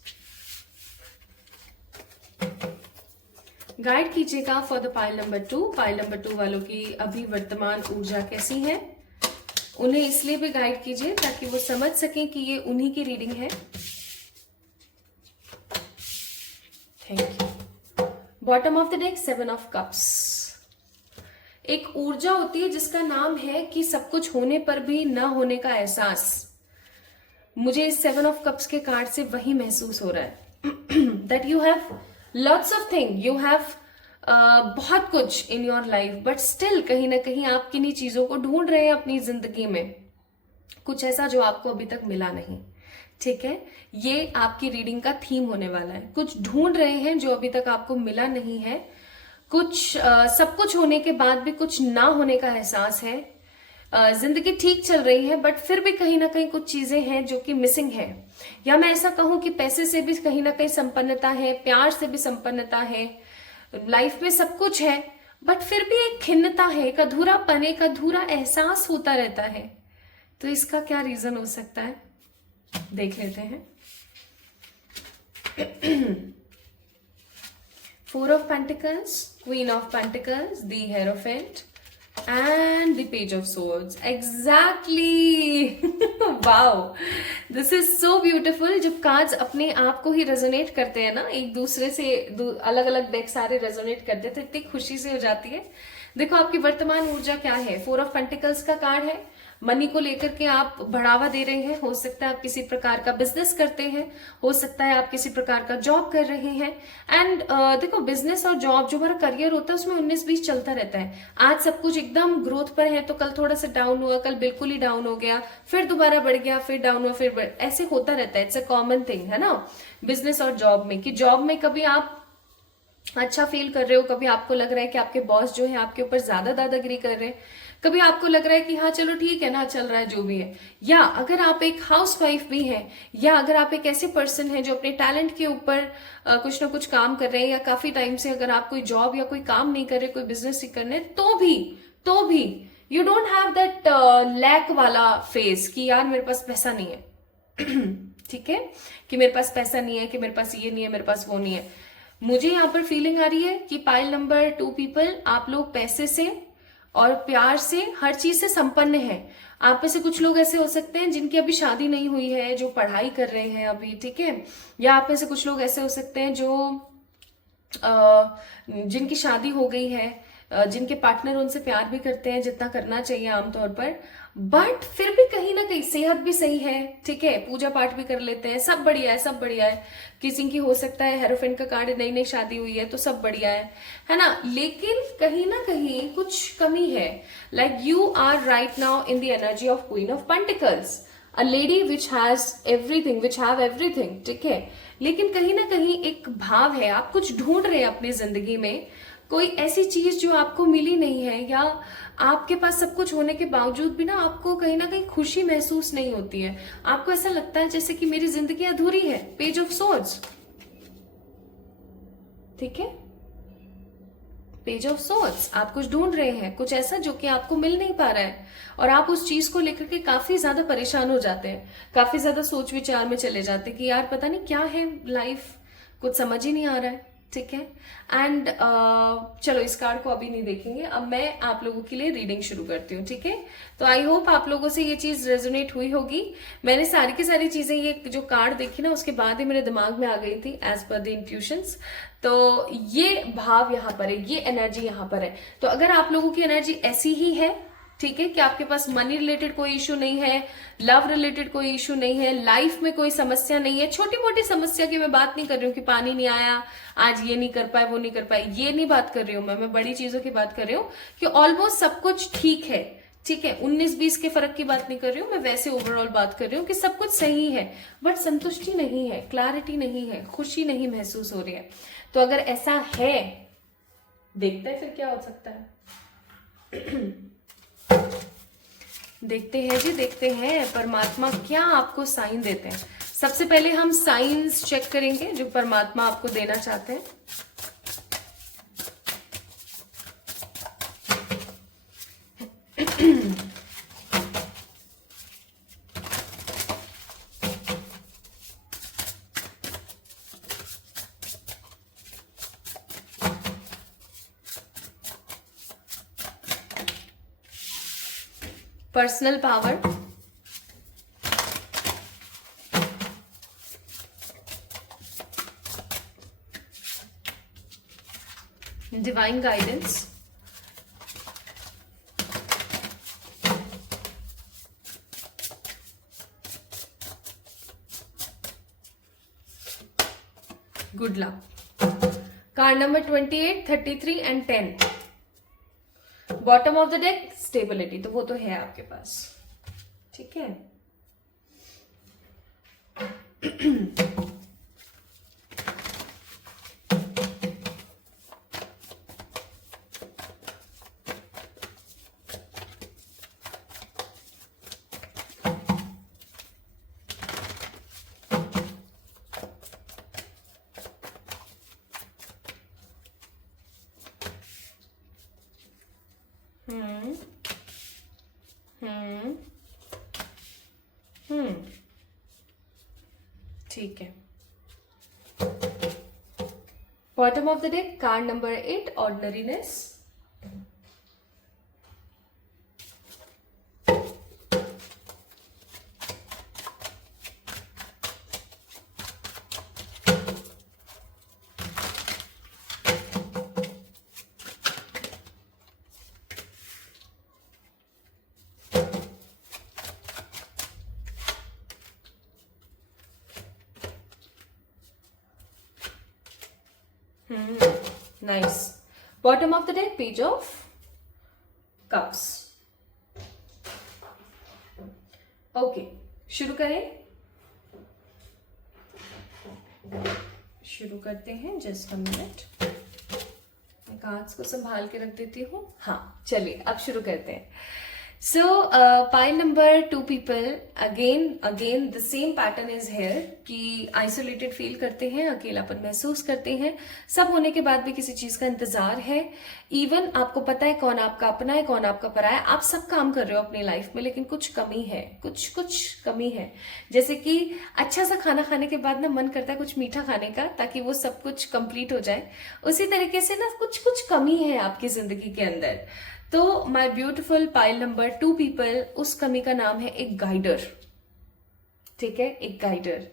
guide कीजिएगा for the pile number 2। Pile number 2 वालों की अभी वर्तमान ऊर्जा कैसी है, उन्हें इसलिए भी गाइड कीजिए ताकि वो समझ सकें कि ये उन्हीं की रीडिंग है। Thank you. Bottom of the deck 7 of cups, एक ऊर्जा होती है जिसका नाम है कि सब कुछ होने पर भी न होने का एहसास। मुझे इस 7 ऑफ कप्स के कार्ड से वही महसूस हो रहा है that you have lots of thing, you have बहुत कुछ इन योर लाइफ, बट स्टिल कहीं ना कहीं आप किन्हीं चीजों को ढूंढ रहे हैं अपनी जिंदगी में, कुछ ऐसा जो आपको अभी तक मिला नहीं। ठीक है, ये आपकी रीडिंग का थीम होने वाला है। कुछ ढूंढ रहे हैं जो अभी तक आपको मिला नहीं है, कुछ सब कुछ होने के बाद भी कुछ ना होने का एहसास है। जिंदगी ठीक चल रही है बट फिर भी कहीं ना कहीं कुछ चीजें हैं जो कि मिसिंग है, या मैं ऐसा कहूं कि पैसे से भी कहीं ना कहीं संपन्नता है, प्यार से भी संपन्नता है, लाइफ में सब कुछ है, बट फिर भी एक खिन्नता है, एक अधूरापन, एक अधूरा एहसास होता रहता है। तो इसका क्या रीजन हो सकता है, देख लेते हैं। Four of Pentacles, Queen of Pentacles, the Hierophant, and the Page of Swords. Exactly! Wow! This is so beautiful. जब कार्ड्स अपने आप को ही रेजोनेट करते हैं ना, एक दूसरे से अलग अलग डेक सारे रेजोनेट करते हैं, तो इतनी खुशी से हो जाती है। देखो आपकी वर्तमान ऊर्जा क्या है। फोर ऑफ पेंटिकल्स का कार्ड है। मनी को लेकर के आप बढ़ावा दे रहे हैं, हो सकता है आप किसी प्रकार का बिजनेस करते हैं, हो सकता है आप किसी प्रकार का जॉब कर रहे हैं। एंड देखो बिजनेस और जॉब जो हमारा करियर होता है उसमें 19-20 चलता रहता है। आज सब कुछ एकदम ग्रोथ पर है तो कल थोड़ा सा डाउन हुआ, कल बिल्कुल ही डाउन हो गया, फिर दोबारा बढ़ गया, फिर डाउन हुआ, फिर ऐसे होता रहता है। इट्स अ कॉमन थिंग है ना बिजनेस और जॉब में, कि जॉब में कभी आप अच्छा फील कर रहे हो, कभी आपको लग रहा है कि आपके बॉस जो है आपके ऊपर ज्यादा दादागिरी कर रहे हैं, कभी आपको लग रहा है कि हाँ चलो ठीक है ना, चल रहा है जो भी है। या अगर आप एक हाउसवाइफ भी हैं, या अगर आप एक ऐसे पर्सन हैं जो अपने टैलेंट के ऊपर कुछ ना कुछ काम कर रहे हैं, या काफी टाइम से अगर आप कोई जॉब या कोई काम नहीं कर रहे, कोई बिजनेस नहीं कर रहे, तो भी you don't have that lack वाला फेस कि यार मेरे पास पैसा नहीं है। ठीक है, कि मेरे पास पैसा नहीं है, कि मेरे पास ये नहीं है, मेरे पास वो नहीं है। मुझे यहाँ पर फीलिंग आ रही है कि पाइल नंबर 2 पीपल, आप लोग पैसे से और प्यार से, हर चीज से संपन्न है। आप में से कुछ लोग ऐसे हो सकते हैं जिनकी अभी शादी नहीं हुई है, जो पढ़ाई कर रहे हैं अभी, ठीक है। या आप में से कुछ लोग ऐसे हो सकते हैं जो जिनकी शादी हो गई है, जिनके पार्टनर उनसे प्यार भी करते हैं जितना करना चाहिए आमतौर पर, बट फिर भी कहीं ना कहीं सेहत भी सही है, ठीक है, पूजा पाठ भी कर लेते हैं, सब बढ़िया है, सब बढ़िया है। किसी की हो सकता है हेरोफेंट का कार्ड, नई नई शादी हुई है तो सब बढ़िया है ना, लेकिन कहीं ना कहीं कुछ कमी है। Like you are right now in the energy of queen of pentacles, a lady which has everything, which have everything, ठीक है, लेकिन कहीं ना कहीं एक भाव है, आप कुछ ढूंढ रहे हैं अपनी जिंदगी में, कोई ऐसी चीज जो आपको मिली नहीं है, या आपके पास सब कुछ होने के बावजूद भी ना आपको कहीं ना कहीं खुशी महसूस नहीं होती है। आपको ऐसा लगता है जैसे कि मेरी जिंदगी अधूरी है। पेज ऑफ सोर्ड्स, ठीक है, पेज ऑफ सोर्ड्स, आप कुछ ढूंढ रहे हैं, कुछ ऐसा जो कि आपको मिल नहीं पा रहा है, और आप उस चीज को लेकर के काफी ज्यादा परेशान हो जाते हैं, काफी ज्यादा सोच विचार में चले जाते हैं कि यार पता नहीं क्या है लाइफ, कुछ समझ ही नहीं आ रहा है, ठीक है। एंड चलो इस कार्ड को अभी नहीं देखेंगे, अब मैं आप लोगों के लिए रीडिंग शुरू करती हूँ, ठीक है। तो आई होप आप लोगों से ये चीज रेजोनेट हुई होगी। मैंने सारी की सारी चीजें ये जो कार्ड देखी ना उसके बाद ही मेरे दिमाग में आ गई थी एज पर द इंट्यूशंस। तो ये भाव यहाँ पर है, ये एनर्जी यहाँ पर है। तो अगर आप लोगों की एनर्जी ऐसी ही है, ठीक है, कि आपके पास मनी रिलेटेड कोई इशू नहीं है, लव रिलेटेड कोई इशू नहीं है, लाइफ में कोई समस्या नहीं है, छोटी मोटी समस्या की मैं बात नहीं कर रही हूँ कि पानी नहीं आया, आज ये नहीं कर पाए, वो नहीं कर पाए, ये नहीं बात कर रही हूँ मैं बड़ी चीजों की बात कर रही हूँ कि ऑलमोस्ट सब कुछ ठीक है, ठीक है, 19-20 के फर्क की बात नहीं कर रही हूँ मैं, वैसे ओवरऑल बात कर रही हूँ कि सब कुछ सही है, बट संतुष्टि नहीं है, क्लैरिटी नहीं है, खुशी नहीं महसूस हो रही है। तो अगर ऐसा है, देखते हैं फिर क्या हो सकता है। देखते हैं जी, देखते हैं परमात्मा क्या आपको साइन देते हैं। सबसे पहले हम साइंस चेक करेंगे जो परमात्मा आपको देना चाहते हैं। Personal power, divine guidance, good luck. Card number 28, 33 and 10। Bottom of the deck stability, तो वो तो है आपके पास, ठीक है। हम्म ठीक है। Bottom of the deck card number 8, ordinariness. Nice. Bottom of the deck page of cups. Okay, शुरू करें। शुरू करते हैं। जस्ट अ मिनट, मैं कार्ड्स को संभाल के रख देती हूँ। हाँ चलिए अब शुरू करते हैं। सो pile number 2 people, again the same pattern is here कि आइसोलेटेड फील करते हैं, अकेलापन महसूस करते हैं, सब होने के बाद भी किसी चीज का इंतजार है। इवन आपको पता है कौन आपका अपना है कौन आपका पराया है, आप सब काम कर रहे हो अपनी लाइफ में, लेकिन कुछ कमी है, कुछ कमी है। जैसे कि अच्छा सा खाना खाने के बाद ना मन करता है कुछ मीठा खाने का, ताकि वो सब कुछ कंप्लीट हो जाए। उसी तरीके से ना कुछ कमी है आपकी जिंदगी के अंदर। तो my beautiful pile number 2 people, उस कमी का नाम है एक गाइडर। ठीक है, एक गाइडर।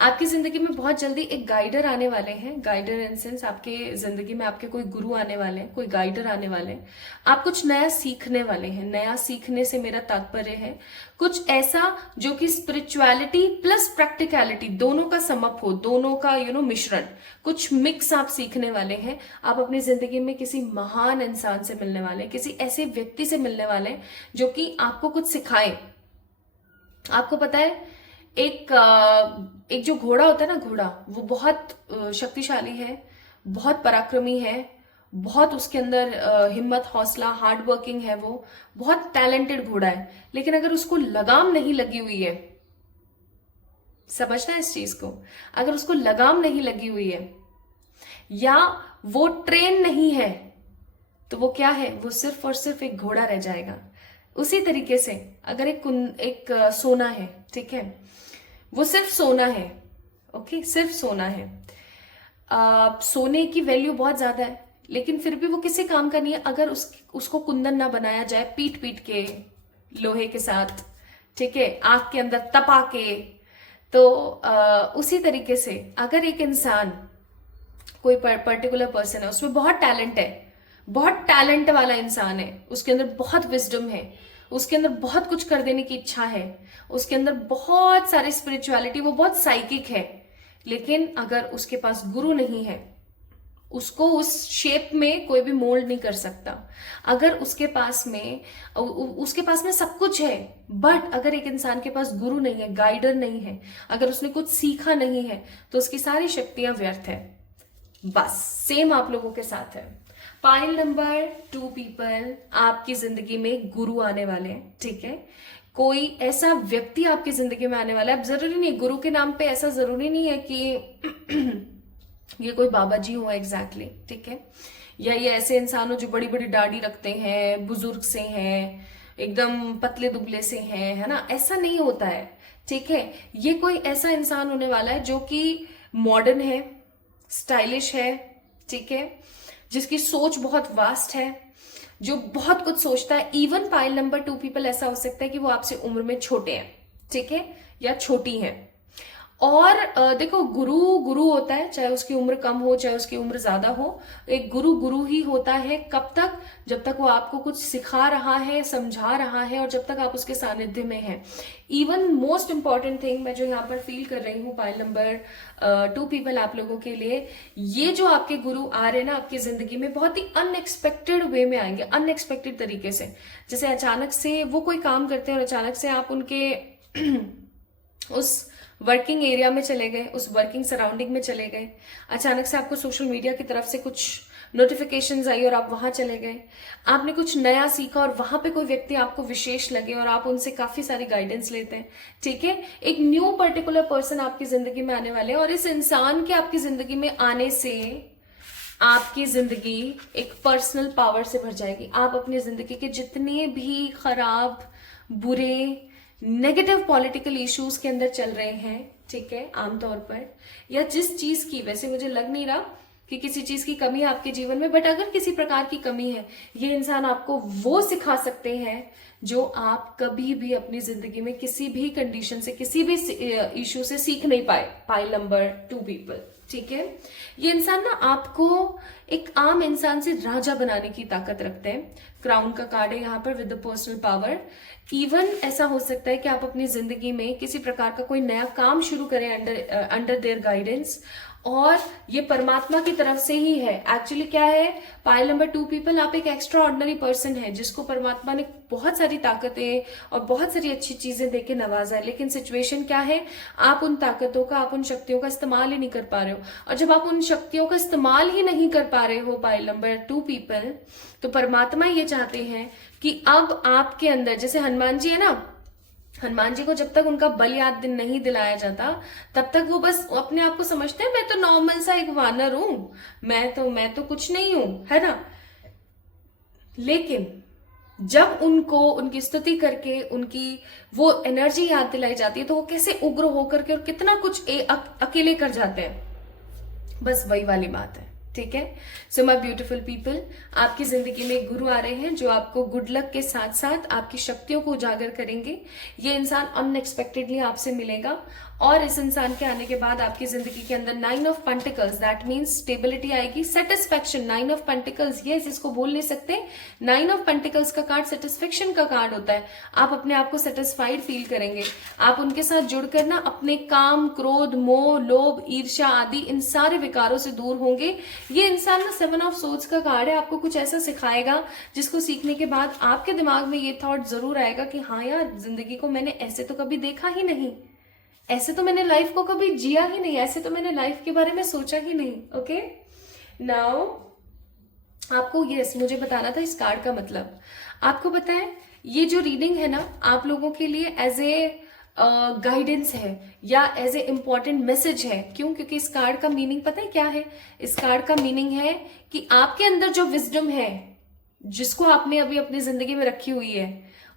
आपकी जिंदगी में बहुत जल्दी एक गाइडर आने वाले हैं। गाइडर इन सेंस आपके जिंदगी में आपके कोई गुरु आने वाले हैं, कोई गाइडर आने वाले हैं। आप कुछ नया सीखने वाले हैं। नया सीखने से मेरा तात्पर्य है कुछ ऐसा जो कि स्पिरिचुअलिटी प्लस प्रैक्टिकलिटी दोनों का समअप हो, दोनों का मिश्रण, कुछ मिक्स आप सीखने वाले हैं। आप अपनी जिंदगी में किसी महान इंसान से मिलने वाले हैं, किसी ऐसे व्यक्ति से मिलने वाले हैं जो कि आपको कुछ सिखाए। आपको पता है एक जो घोड़ा होता है ना, घोड़ा वो बहुत शक्तिशाली है, बहुत पराक्रमी है, बहुत उसके अंदर हिम्मत, हौसला, हार्ड वर्किंग है, वो बहुत टैलेंटेड घोड़ा है। लेकिन अगर उसको लगाम नहीं लगी हुई है, समझना इस चीज को, अगर उसको लगाम नहीं लगी हुई है या वो ट्रेन नहीं है, तो वो क्या है, वो सिर्फ और सिर्फ एक घोड़ा रह जाएगा। उसी तरीके से अगर एक सोना है, ठीक है, वो सिर्फ सोना है, ओके, सिर्फ सोना है। सोने की वैल्यू बहुत ज्यादा है, लेकिन फिर भी वो किसी काम का नहीं है अगर उसको कुंदन ना बनाया जाए पीट पीट के, लोहे के साथ, ठीक है, आग के अंदर तपा के। तो उसी तरीके से अगर एक इंसान, कोई पर्टिकुलर पर्सन है, उसमें बहुत टैलेंट है, बहुत टैलेंट वाला इंसान है, उसके अंदर बहुत विजडम है, उसके अंदर बहुत कुछ कर देने की इच्छा है, उसके अंदर बहुत सारी स्पिरिचुअलिटी, वो बहुत साइकिक है, लेकिन अगर उसके पास गुरु नहीं है, उसको उस शेप में कोई भी मोल्ड नहीं कर सकता। अगर उसके पास में सब कुछ है, बट अगर एक इंसान के पास गुरु नहीं है, गाइडर नहीं है, अगर उसने कुछ सीखा नहीं है, तो उसकी सारी शक्तियां व्यर्थ है। बस सेम आप लोगों के साथ है। पाइल नंबर 2 पीपल, आपकी जिंदगी में गुरु आने वाले हैं, ठीक है, कोई ऐसा व्यक्ति आपकी जिंदगी में आने वाला है। अब जरूरी नहीं, गुरु के नाम पे ऐसा जरूरी नहीं है कि ये कोई बाबा जी हो एग्जैक्टली, ठीक है, या ये ऐसे इंसान हो जो बड़ी बड़ी दाढ़ी रखते हैं, बुजुर्ग से हैं, एकदम पतले दुबले से हैं, है ना, ऐसा नहीं होता है, ठीक है। ये कोई ऐसा इंसान होने वाला है जो कि मॉडर्न है, स्टाइलिश है, ठीक है, जिसकी सोच बहुत वास्ट है, जो बहुत कुछ सोचता है। इवन पाइल नंबर 2 पीपल, ऐसा हो सकता है कि वो आपसे उम्र में छोटे हैं, ठीक है, या छोटी हैं। और देखो, गुरु होता है, चाहे उसकी उम्र कम हो चाहे उसकी उम्र ज्यादा हो, एक गुरु ही होता है। कब तक? जब तक वो आपको कुछ सिखा रहा है, समझा रहा है, और जब तक आप उसके सानिध्य में हैं। इवन मोस्ट इंपॉर्टेंट थिंग मैं जो यहाँ पर फील कर रही हूँ पाइल नंबर 2 पीपल आप लोगों के लिए, ये जो आपके गुरु आ रहे हैं ना आपकी जिंदगी में, बहुत ही अनएक्सपेक्टेड वे में आएंगे, अनएक्सपेक्टेड तरीके से। जैसे अचानक से वो कोई काम करते हैं और अचानक से आप उनके उस वर्किंग एरिया में चले गए, उस वर्किंग सराउंडिंग में चले गए, अचानक से आपको सोशल मीडिया की तरफ से कुछ नोटिफिकेशंस आई और आप वहां चले गए, आपने कुछ नया सीखा और वहां पे कोई व्यक्ति आपको विशेष लगे और आप उनसे काफी सारी गाइडेंस लेते हैं, ठीक है। एक न्यू पर्टिकुलर पर्सन आपकी जिंदगी में आने वाले हैं, और इस इंसान के आपकी जिंदगी में आने से आपकी जिंदगी एक पर्सनल पावर से भर जाएगी। आप अपनी जिंदगी के जितने भी खराब, बुरे, नेगेटिव पॉलिटिकल इश्यूज के अंदर चल रहे हैं, ठीक है, आमतौर पर, या जिस चीज की, वैसे मुझे लग नहीं रहा कि किसी चीज की कमी है आपके जीवन में, बट अगर किसी प्रकार की कमी है, ये इंसान आपको वो सिखा सकते हैं जो आप कभी भी अपनी जिंदगी में किसी भी कंडीशन से, किसी भी इश्यू से सीख नहीं पाए। पाइल नंबर 2 पीपल, ठीक है। ये इंसान ना आपको एक आम इंसान से राजा बनाने की ताकत रखते हैं। क्राउन का कार्ड है यहाँ पर with the personal power. Even ऐसा हो सकता है कि आप अपनी जिंदगी में किसी प्रकार का कोई नया काम शुरू करें अंडर देयर गाइडेंस, और ये परमात्मा की तरफ से ही है। एक्चुअली क्या है, पाइल नंबर 2 पीपल, आप एक एक्स्ट्रा ऑर्डिनरी पर्सन है जिसको परमात्मा ने बहुत सारी ताकतें और बहुत सारी अच्छी चीजें देके नवाजा है, लेकिन सिचुएशन क्या है, आप उन ताकतों का, आप उन शक्तियों का इस्तेमाल ही नहीं कर पा रहे हो। और जब आप उन शक्तियों का इस्तेमाल ही नहीं कर पा रहे हो, पाइल नंबर 2 पीपल, तो परमात्मा ये चाहते हैं कि अब आपके अंदर, जैसे हनुमान जी है ना, हनुमान जी को जब तक उनका बल याद नहीं दिलाया जाता, तब तक वो बस अपने आप को समझते हैं मैं तो नॉर्मल सा एक वानर हूं, मैं तो कुछ नहीं हूं, है ना। लेकिन जब उनको उनकी स्तुति करके उनकी वो एनर्जी याद दिलाई जाती है, तो वो कैसे उग्र होकर के और कितना कुछ अकेले कर जाते हैं। बस वही वाली बात है, ठीक है। सो माय ब्यूटीफुल पीपल, आपकी जिंदगी में एक गुरु आ रहे हैं जो आपको गुड लक के साथ साथ आपकी शक्तियों को उजागर करेंगे। ये इंसान अनएक्सपेक्टेडली आपसे मिलेगा, और इस इंसान के आने के बाद आपकी जिंदगी के अंदर 9 of pentacles, that means stability आएगी, सेटिस्फेक्शन। 9 ऑफ पेंटिकल्स, ये जिसको बोल नहीं सकते, 9 ऑफ पेंटिकल्स का कार्ड सेटिस्फेक्शन का कार्ड होता है। आप अपने आप को सेटिस्फाइड फील करेंगे। आप उनके साथ जुड़कर ना अपने काम, क्रोध, मोह, लोभ, ईर्ष्या आदि इन सारे विकारों से दूर होंगे। ये इंसान ना 7 ऑफ सोर्ड्स का कार्ड है, आपको कुछ ऐसा सिखाएगा जिसको सीखने के बाद आपके दिमाग में ये थॉट जरूर आएगा कि हाँ यार, जिंदगी को मैंने ऐसे तो कभी देखा ही नहीं, ऐसे तो मैंने लाइफ को कभी जिया ही नहीं, ऐसे तो मैंने लाइफ के बारे में सोचा ही नहीं। ओके, नाउ आपको मुझे बताना था इस कार्ड का मतलब। आपको पता है, ये जो रीडिंग है ना, आप लोगों के लिए एज ए गाइडेंस है या एज ए इंपॉर्टेंट मैसेज है। क्यों? क्योंकि इस कार्ड का मीनिंग पता है क्या है? इस कार्ड का मीनिंग है कि आपके अंदर जो विजडम है, जिसको आपने अभी अपनी जिंदगी में रखी हुई है,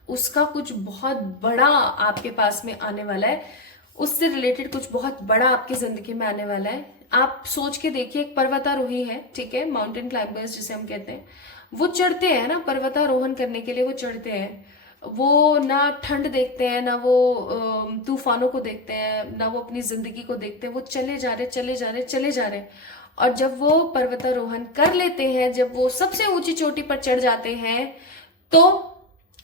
उसका कुछ बहुत बड़ा आपके पास में आने वाला है, उससे रिलेटेड कुछ बहुत बड़ा आपकी जिंदगी में आने वाला है। आप सोच के देखिए, एक पर्वतारोही है, ठीक है, माउंटेन क्लाइंबर्स जिसे हम कहते हैं, वो चढ़ते हैं ना, पर्वतारोहण करने के लिए वो चढ़ते हैं। वो ना ठंड देखते हैं, ना वो तूफानों को देखते हैं, ना वो अपनी जिंदगी को देखते हैं, वो चले जा रहे चले जा रहे चले जा रहे। और जब वो पर्वतारोहण कर लेते हैं, जब वो सबसे ऊंची चोटी पर चढ़ जाते हैं, तो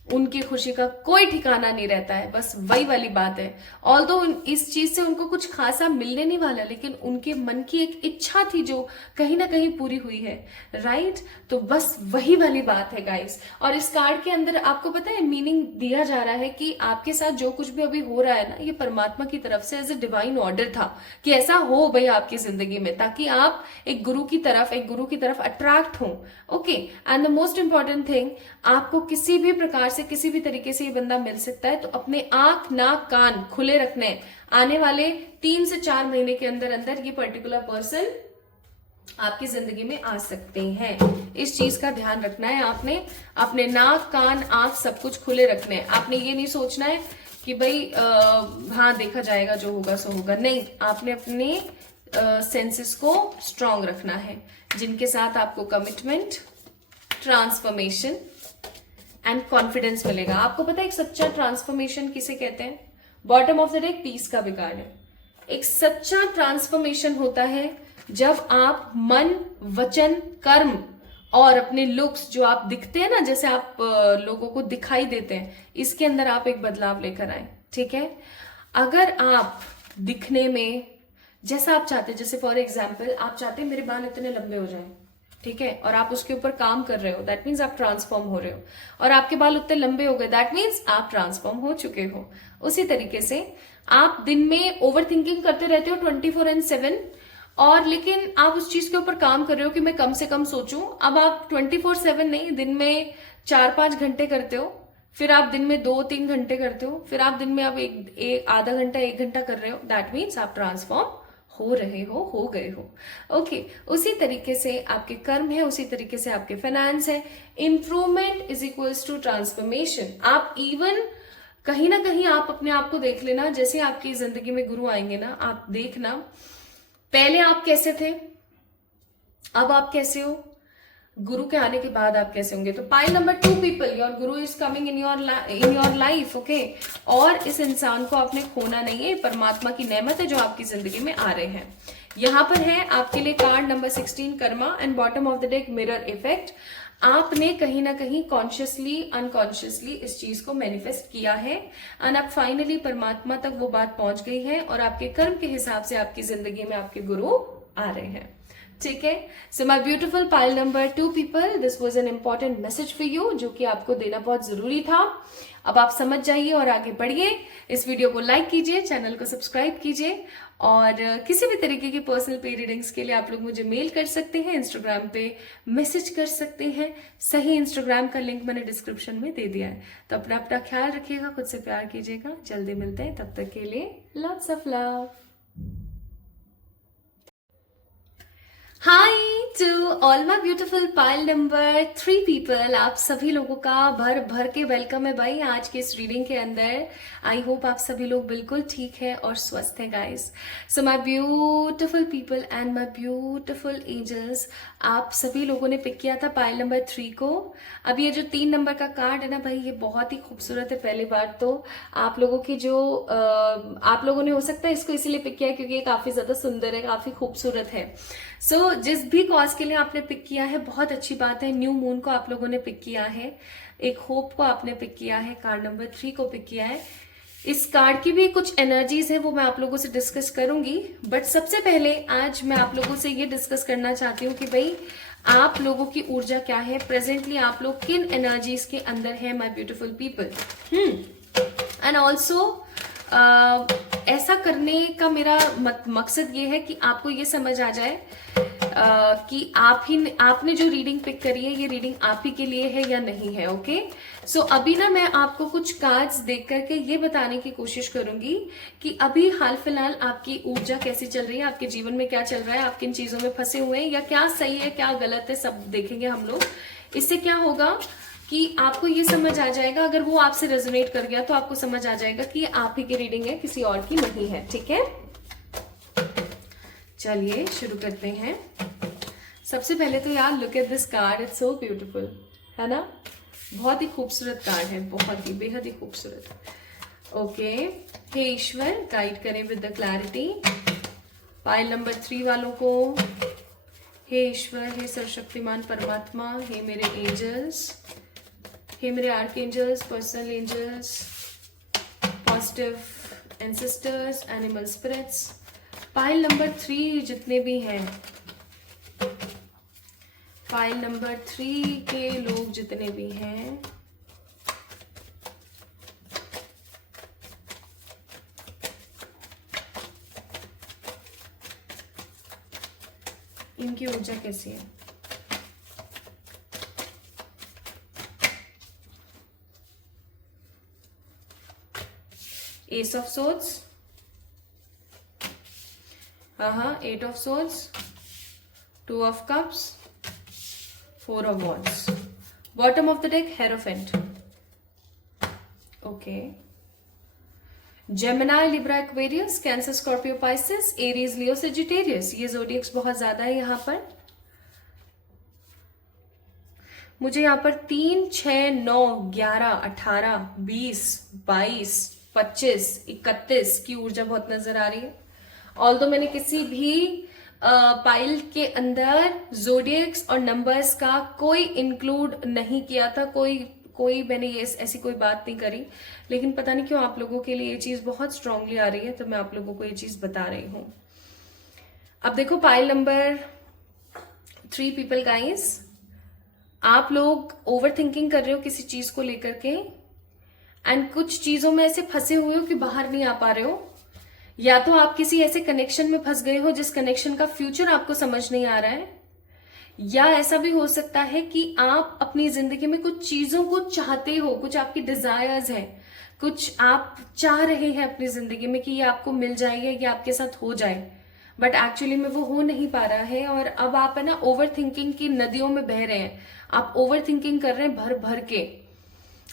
उनकी खुशी का कोई ठिकाना नहीं रहता है। बस वही वाली बात है। ऑल्दो इस चीज से उनको कुछ खासा मिलने नहीं वाला, लेकिन उनके मन की एक इच्छा थी जो कहीं ना कहीं पूरी हुई है, राइट। तो बस वही वाली बात है गाइस। और इस कार्ड के अंदर आपको पता है मीनिंग दिया जा रहा है कि आपके साथ जो कुछ भी अभी हो रहा है ना, ये परमात्मा की तरफ से एज ए डिवाइन ऑर्डर था कि ऐसा हो भाई आपकी जिंदगी में, ताकि आप एक गुरु की तरफ अट्रैक्ट हो। Okay, and the most important thing, आपको किसी भी प्रकार से, किसी भी तरीके से ये बंदा मिल सकता है, तो अपने आंख, नाक, कान खुले रखने। आने वाले 3 से 4 महीने के अंदर अंदर ये पर्टिकुलर पर्सन आपकी जिंदगी में आ सकते हैं। इस चीज का ध्यान रखना है आपने। अपने नाक, कान, आंख सब कुछ खुले रखने हैं। आपने ये नहीं सोचना है कि भाई हाँ देखा जाएगा, जो होगा सो होगा। नहीं, आपने अपने सेंसेस को स्ट्रांग रखना है, जिनके साथ आपको कमिटमेंट, ट्रांसफॉर्मेशन एंड कॉन्फिडेंस मिलेगा। आपको पता है एक सच्चा ट्रांसफॉर्मेशन किसे कहते हैं? Bottom of the day piece का भी कार्ड है। एक सच्चा ट्रांसफॉर्मेशन होता है जब आप मन, वचन, कर्म और अपने लुक्स, जो आप दिखते हैं ना, जैसे आप लोगों को दिखाई देते हैं, इसके अंदर आप एक बदलाव लेकर आए, ठीक है। अगर आप दिखने में जैसा आप चाहते हैं, जैसे फॉर एग्जाम्पल आप चाहते हैं मेरे बाल इतने लंबे हो जाएं, ठीक है, और आप उसके ऊपर काम कर रहे हो, दैट मीन्स आप ट्रांसफॉर्म हो रहे हो। और आपके बाल उतने लंबे हो गए, दैट मीन्स आप ट्रांसफॉर्म हो चुके हो। उसी तरीके से आप दिन में ओवर थिंकिंग करते रहते हो 24/7, और लेकिन आप उस चीज के ऊपर काम कर रहे हो कि मैं कम से कम सोचूं। अब आप 24/7 नहीं, दिन में 4-5 घंटे करते हो, फिर आप दिन में 2-3 घंटे करते हो, फिर आप दिन में आप एक आधा घंटा 1 घंटा कर रहे हो, दैट मीन्स आप ट्रांसफॉर्म हो रहे हो गए हो। ओके, उसी तरीके से आपके कर्म है, उसी तरीके से आपके फाइनेंस है। Improvement is equals to transformation. आप इवन कहीं ना कहीं आप अपने आप को देख लेना, जैसे आपकी जिंदगी में गुरु आएंगे ना, आप देखना पहले आप कैसे थे, अब आप कैसे हो, गुरु के आने के बाद आप कैसे होंगे। तो pile number 2 people, your Guru is coming in your life. Okay, और इस इंसान को आपने खोना नहीं है, परमात्मा की नेमत है जो आपकी जिंदगी में आ रहे हैं। यहां पर है आपके लिए card number 16 Karma, and bottom of the deck mirror effect. आपने कहीं ना कहीं कॉन्शियसली अनकॉन्शियसली इस चीज को मैनिफेस्ट किया है, एंड अब फाइनली परमात्मा तक वो बात पहुंच गई है, और आपके कर्म के हिसाब से आपकी जिंदगी में आपके गुरु आ रहे हैं। ठीक है, so my beautiful pile number 2 people, this was an important message for you, जो कि आपको देना बहुत जरूरी था। अब आप समझ जाइए और आगे बढ़िए। इस वीडियो को लाइक कीजिए, चैनल को सब्सक्राइब कीजिए, और किसी भी तरीके की पर्सनल पे रीडिंग्स के लिए आप लोग मुझे मेल कर सकते हैं, इंस्टाग्राम पे मैसेज कर सकते हैं। सही इंस्टाग्राम का लिंक मैंने डिस्क्रिप्शन में दे दिया है। तो अपना ख्याल रखिएगा, खुद से प्यार कीजिएगा। जल्दी मिलते हैं, तब तक के लिए lots of love. Hi to all my beautiful pile number 3 people, आप सभी लोगों का भर भर के वेलकम है भाई आज के इस रीडिंग के अंदर। आई होप आप सभी लोग बिल्कुल ठीक है और स्वस्थ हैं guys. So my beautiful people and my beautiful angels, आप सभी लोगों ने पिक किया था पाइल नंबर 3 को। अब ये जो 3 नंबर का कार्ड है ना भाई, ये बहुत ही खूबसूरत है। पहली बार तो आप लोगों की जो आप लोगों ने हो सकता है इसको इसीलिए पिक किया क्योंकि ये काफी ज्यादा सुंदर है, काफी खूबसूरत है। सो जिस भी कॉज के लिए आपने पिक किया है, बहुत अच्छी बात है। न्यू मून को आप लोगों ने पिक किया है, एक होप को आपने पिक किया है, कार्ड नंबर 3 को पिक किया है। इस कार्ड की भी कुछ एनर्जीज है, वो मैं आप लोगों से डिस्कस करूंगी, बट सबसे पहले आज मैं आप लोगों से ये डिस्कस करना चाहती हूँ कि भाई आप लोगों की ऊर्जा क्या है, प्रेजेंटली आप लोग किन एनर्जीज के अंदर है my beautiful people. And also ऐसा करने का मेरा मकसद ये है कि आपको ये समझ आ जाए कि आपने जो रीडिंग पिक करी है, ये रीडिंग आप ही के लिए है या नहीं है। ओके, सो अभी ना मैं आपको कुछ कार्ड्स देख करके ये बताने की कोशिश करूंगी कि अभी हाल फिलहाल आपकी ऊर्जा कैसी चल रही है, आपके जीवन में क्या चल रहा है, आप किन चीजों में फंसे हुए हैं, या क्या सही है क्या गलत है, सब देखेंगे हम लोग। इससे क्या होगा कि आपको ये समझ आ जाएगा, अगर वो आपसे रेजोनेट कर गया तो आपको समझ आ जाएगा कि आप ही की रीडिंग है, किसी और की नहीं है। ठीक है, चलिए शुरू करते हैं। सबसे पहले तो यार look at this card, it's so beautiful, है ना। बहुत ही खूबसूरत कार्ड है, बहुत ही बेहद ही खूबसूरत। ओके, हे ईश्वर गाइड करें with the clarity pile number 3 वालों को। हे ईश्वर, हे सर्वशक्तिमान परमात्मा, हे मेरे एंजल्स, हे मेरे archangels, personal angels, positive ancestors, animal spirits, pile number 3 जितने भी हैं, पाइल नंबर 3 के लोग जितने भी हैं, इनकी ऊर्जा कैसी है। एस ऑफ सोर्ड्स, हाँ, 8 of swords, 2 of cups, 4 of wands, bottom of the deck hierophant. Okay, Gemini, Libra, Aquarius, cancer, Scorpio, Pisces, Aries, Leo, Sagittarius, ये जोडियक्स बहुत ज्यादा है यहां पर। मुझे यहां पर 3, 6, 9, 11, 18, 20, 22, 25, 31 की ऊर्जा बहुत नजर आ रही है। ऑल्दो मैंने किसी भी पाइल के अंदर जोडियक्स और नंबर्स का कोई इंक्लूड नहीं किया था, कोई मैंने ये ऐसी कोई बात नहीं करी, लेकिन पता नहीं क्यों आप लोगों के लिए ये चीज बहुत स्ट्रांगली आ रही है, तो मैं आप लोगों को ये चीज बता रही हूं। अब देखो पाइल नंबर 3 पीपल गाइस, आप लोग ओवर थिंकिंग कर रहे हो किसी चीज को लेकर के, एंड कुछ चीजों में ऐसे फंसे हुए हो कि बाहर नहीं आ पा रहे हो, या तो आप किसी ऐसे कनेक्शन में फंस गए हो जिस कनेक्शन का फ्यूचर आपको समझ नहीं आ रहा है, या ऐसा भी हो सकता है कि आप अपनी जिंदगी में कुछ चीजों को चाहते हो, कुछ आपकी डिजायर्स हैं, कुछ आप चाह रहे हैं अपनी जिंदगी में कि ये आपको मिल जाए या ये आपके साथ हो जाए, बट एक्चुअली में वो हो नहीं पा रहा है। और अब आप है ना ओवर थिंकिंग की नदियों में बह रहे हैं। आप ओवर थिंकिंग कर रहे हैं भर भर के।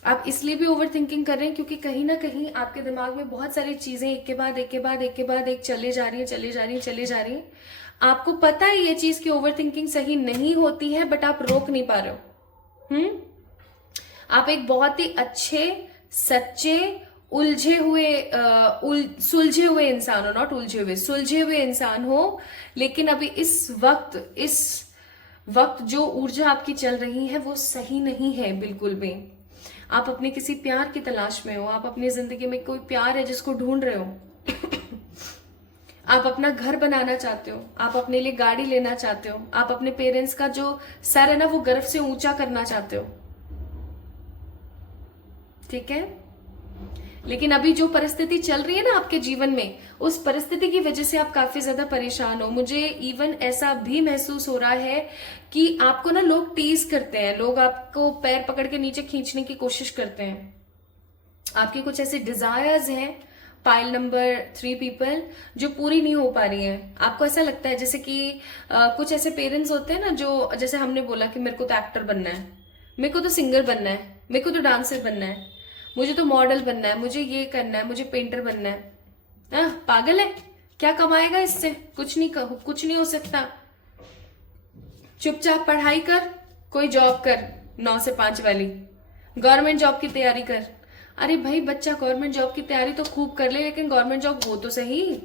आप इसलिए भी ओवर थिंकिंग कर रहे हैं क्योंकि कहीं ना कहीं आपके दिमाग में बहुत सारी चीजें एक के बाद एक के बाद एक के बाद एक चले जा रही है, चले जा रही है, चले जा रही है। आपको पता है ये चीज की ओवर थिंकिंग सही नहीं होती है, बट आप रोक नहीं पा रहे हो। आप एक बहुत ही अच्छे, सच्चे, उलझे हुए सुलझे हुए इंसान हो, नॉट उलझे हुए, सुलझे हुए इंसान हो। लेकिन अभी इस वक्त जो ऊर्जा आपकी चल रही है वो सही नहीं है बिल्कुल भी। आप अपने किसी प्यार की तलाश में हो, आप अपनी जिंदगी में कोई प्यार है जिसको ढूंढ रहे हो। आप अपना घर बनाना चाहते हो, आप अपने लिए गाड़ी लेना चाहते हो, आप अपने पेरेंट्स का जो सर है ना वो गर्व से ऊंचा करना चाहते हो, ठीक है। लेकिन अभी जो परिस्थिति चल रही है ना आपके जीवन में, उस परिस्थिति की वजह से आप काफी ज्यादा परेशान हो। मुझे इवन ऐसा भी महसूस हो रहा है कि आपको ना लोग टीज करते हैं, लोग आपको पैर पकड़ के नीचे खींचने की कोशिश करते हैं। आपकी कुछ ऐसे डिजायर्स हैं, पाइल नंबर 3 पीपल, जो पूरी नहीं हो पा रही हैं। आपको ऐसा लगता है जैसे कि कुछ ऐसे पेरेंट्स होते हैं ना, जो जैसे हमने बोला कि मेरे को तो एक्टर बनना है, मेरे को तो सिंगर बनना है, मेरे को तो डांसर बनना है, मुझे तो मॉडल बनना है, मुझे ये करना है, मुझे पेंटर बनना है। पागल है, क्या कमाएगा इससे? कुछ नहीं हो सकता। चुपचाप पढ़ाई कर, कोई जॉब कर 9 से 5 वाली, गवर्नमेंट जॉब की तैयारी कर। अरे भाई बच्चा गवर्नमेंट जॉब की तैयारी तो खूब कर ले, लेकिन गवर्नमेंट जॉब हो तो सही।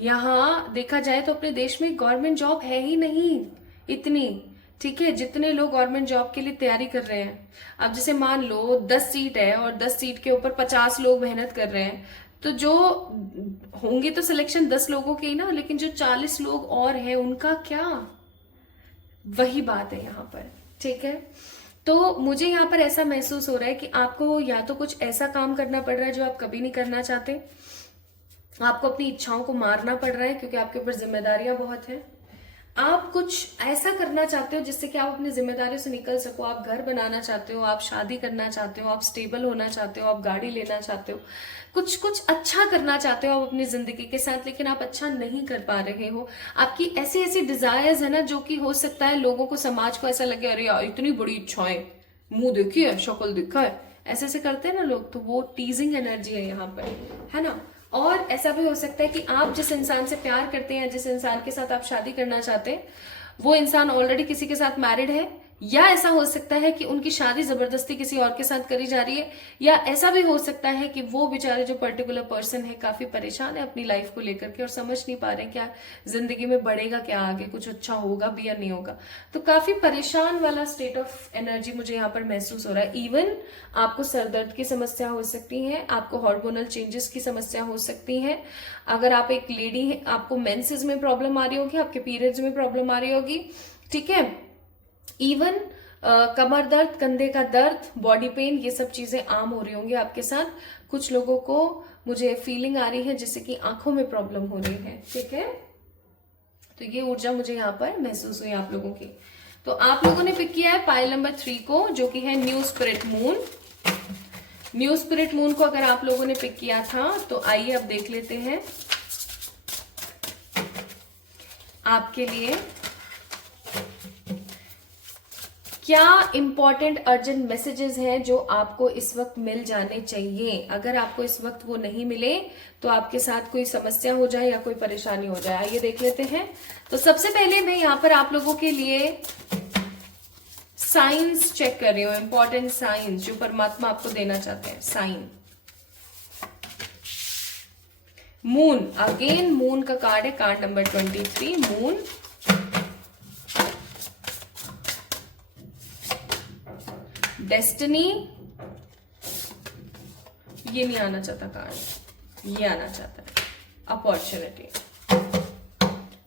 यहाँ देखा जाए तो अपने देश में गवर्नमेंट जॉब है ही नहीं इतनी, ठीक है, जितने लोग गवर्नमेंट जॉब के लिए तैयारी कर रहे हैं। अब जैसे मान लो 10 सीट है और 10 सीट के ऊपर 50 लोग मेहनत कर रहे हैं, तो जो होंगे तो सिलेक्शन 10 लोगों के ही ना, लेकिन जो 40 लोग और हैं उनका क्या? वही बात है यहाँ पर, ठीक है। तो मुझे यहाँ पर ऐसा महसूस हो रहा है कि आपको या तो कुछ ऐसा काम करना पड़ रहा है जो आप कभी नहीं करना चाहते, आपको अपनी इच्छाओं को मारना पड़ रहा है क्योंकि आपके ऊपर जिम्मेदारियां बहुत हैं। आप कुछ ऐसा करना चाहते हो जिससे कि आप अपनी जिम्मेदारियों से निकल सको। आप घर बनाना चाहते हो, आप शादी करना चाहते हो, आप स्टेबल होना चाहते हो, आप गाड़ी लेना चाहते हो, कुछ अच्छा करना चाहते हो आप अपनी जिंदगी के साथ, लेकिन आप अच्छा नहीं कर पा रहे हो। आपकी ऐसी ऐसी डिजायर्स है ना, जो कि हो सकता है लोगों को, समाज को ऐसा लगे अरे यार इतनी बड़ी इच्छाएं, मुंह देखी है, शक्ल दिखा है, ऐसे ऐसे करते हैं ना लोग, तो वो टीजिंग एनर्जी है यहाँ पर, है ना। और ऐसा भी हो सकता है कि आप जिस इंसान से प्यार करते हैं, जिस इंसान के साथ आप शादी करना चाहते हैं, वो इंसान ऑलरेडी किसी के साथ मैरिड है, या ऐसा हो सकता है कि उनकी शादी जबरदस्ती किसी और के साथ करी जा रही है, या ऐसा भी हो सकता है कि वो बेचारे जो पर्टिकुलर पर्सन है काफी परेशान है अपनी लाइफ को लेकर के और समझ नहीं पा रहे क्या जिंदगी में बढ़ेगा क्या, आगे कुछ अच्छा होगा भी या नहीं होगा। तो काफी परेशान वाला स्टेट ऑफ एनर्जी मुझे यहाँ पर महसूस हो रहा है। इवन आपको सरदर्द की समस्या हो सकती है, आपको हार्मोनल चेंजेस की समस्या हो सकती है। अगर आप एक लेडी हैं, आपको मेंसेस में प्रॉब्लम आ रही होगी, आपके पीरियड्स में प्रॉब्लम आ रही होगी, ठीक है। इवन कमर दर्द, कंधे का दर्द, बॉडी पेन, ये सब चीजें आम हो रही होंगी आपके साथ। कुछ लोगों को मुझे फीलिंग आ रही है जैसे कि आंखों में प्रॉब्लम हो रही है, ठीक है। तो ये ऊर्जा मुझे यहाँ पर महसूस हुई आप लोगों की। तो आप लोगों ने पिक किया है पाइल नंबर 3 को, जो कि है new spirit moon. New spirit moon को अगर आप लोगों ने पिक किया था तो आइए अब देख लेते हैं आपके लिए क्या इंपॉर्टेंट अर्जेंट मैसेजेस हैं जो आपको इस वक्त मिल जाने चाहिए। अगर आपको इस वक्त वो नहीं मिले तो आपके साथ कोई समस्या हो जाए या कोई परेशानी हो जाए। आइए देख लेते हैं। तो सबसे पहले मैं यहाँ पर आप लोगों के लिए साइंस चेक कर रही हूँ, इंपॉर्टेंट साइंस जो परमात्मा आपको देना चाहते हैं। साइन मून, अगेन मून का कार्ड है, कार्ड नंबर 23, मून। डेस्टिनी, ये नहीं आना चाहता कार्ड, ये आना चाहता है opportunity.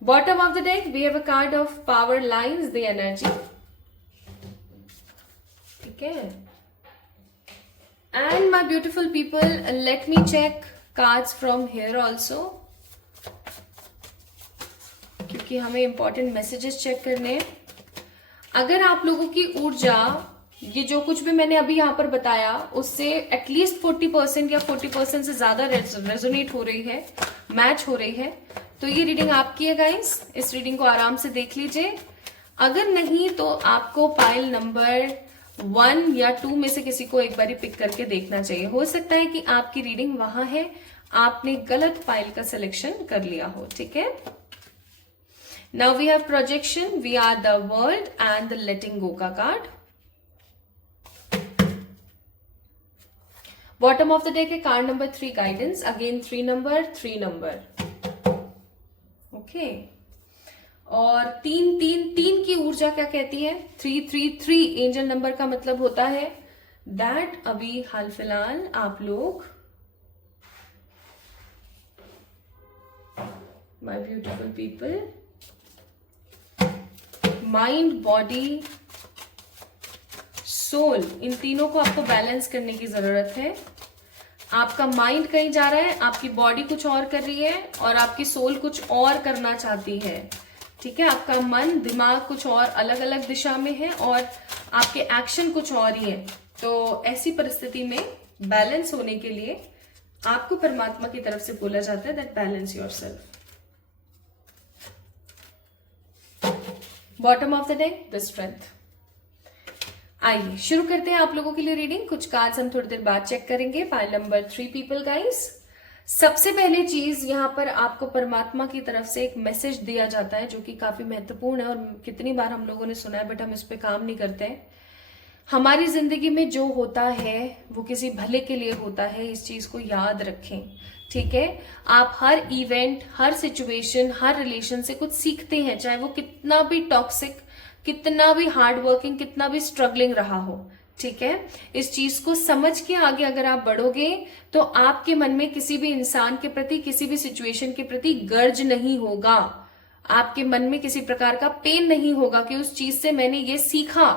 Bottom of the deck we have a card of power lines, the energy, ठीक है। And my beautiful people, let me check cards from here also, क्योंकि हमें इंपॉर्टेंट मैसेजेस चेक करने हैं। अगर आप लोगों की ऊर्जा, ये जो कुछ भी मैंने अभी यहाँ पर बताया, उससे एटलीस्ट 40% या 40% से ज्यादा रेजोनेट हो रही है, मैच हो रही है, तो ये रीडिंग आपकी है गाइस, इस रीडिंग को आराम से देख लीजिए। अगर नहीं तो आपको पाइल नंबर 1 या 2 में से किसी को एक बार पिक करके देखना चाहिए। हो सकता है कि आपकी रीडिंग वहां है, आपने गलत पाइल का सिलेक्शन कर लिया हो, ठीक है। Now we have projection, we are the world and the letting go का card. Bottom of the deck है card number 3 guidance, again 3 number, okay. और 3 की ऊर्जा क्या कहती है? 3 एंजल नंबर का मतलब होता है दैट अभी हाल फिलहाल आप लोग, my beautiful people, mind, body, soul, इन तीनों को आपको बैलेंस करने की जरूरत है। आपका माइंड कहीं जा रहा है, आपकी बॉडी कुछ और कर रही है और आपकी सोल कुछ और करना चाहती है, ठीक है। आपका मन, दिमाग कुछ और अलग अलग दिशा में है और आपके एक्शन कुछ और ही है। तो ऐसी परिस्थिति में बैलेंस होने के लिए आपको परमात्मा की तरफ से बोला जाता है that balance yourself. Bottom of the deck, the strength. आइए शुरू करते हैं आप लोगों के लिए रीडिंग। कुछ कार्ड्स हम थोड़ी देर बाद चेक करेंगे। Pile number 3 people guys. सबसे पहले चीज यहाँ पर आपको परमात्मा की तरफ से एक मैसेज दिया जाता है जो कि काफी महत्वपूर्ण है और कितनी बार हम लोगों ने सुना है बट हम इस पे काम नहीं करते हैं। हमारी जिंदगी में जो होता है वो किसी भले के लिए होता है, इस चीज को याद रखें, ठीक है। आप हर इवेंट, हर सिचुएशन, हर रिलेशन से कुछ सीखते हैं, चाहे वो कितना भी टॉक्सिक, कितना भी हार्ड वर्किंग, कितना भी स्ट्रगलिंग रहा हो, ठीक है। इस चीज को समझ के आगे अगर आप बढ़ोगे तो आपके मन में किसी भी इंसान के प्रति, किसी भी सिचुएशन के प्रति गर्ज नहीं होगा। आपके मन में किसी प्रकार का पेन नहीं होगा कि उस चीज से मैंने ये सीखा,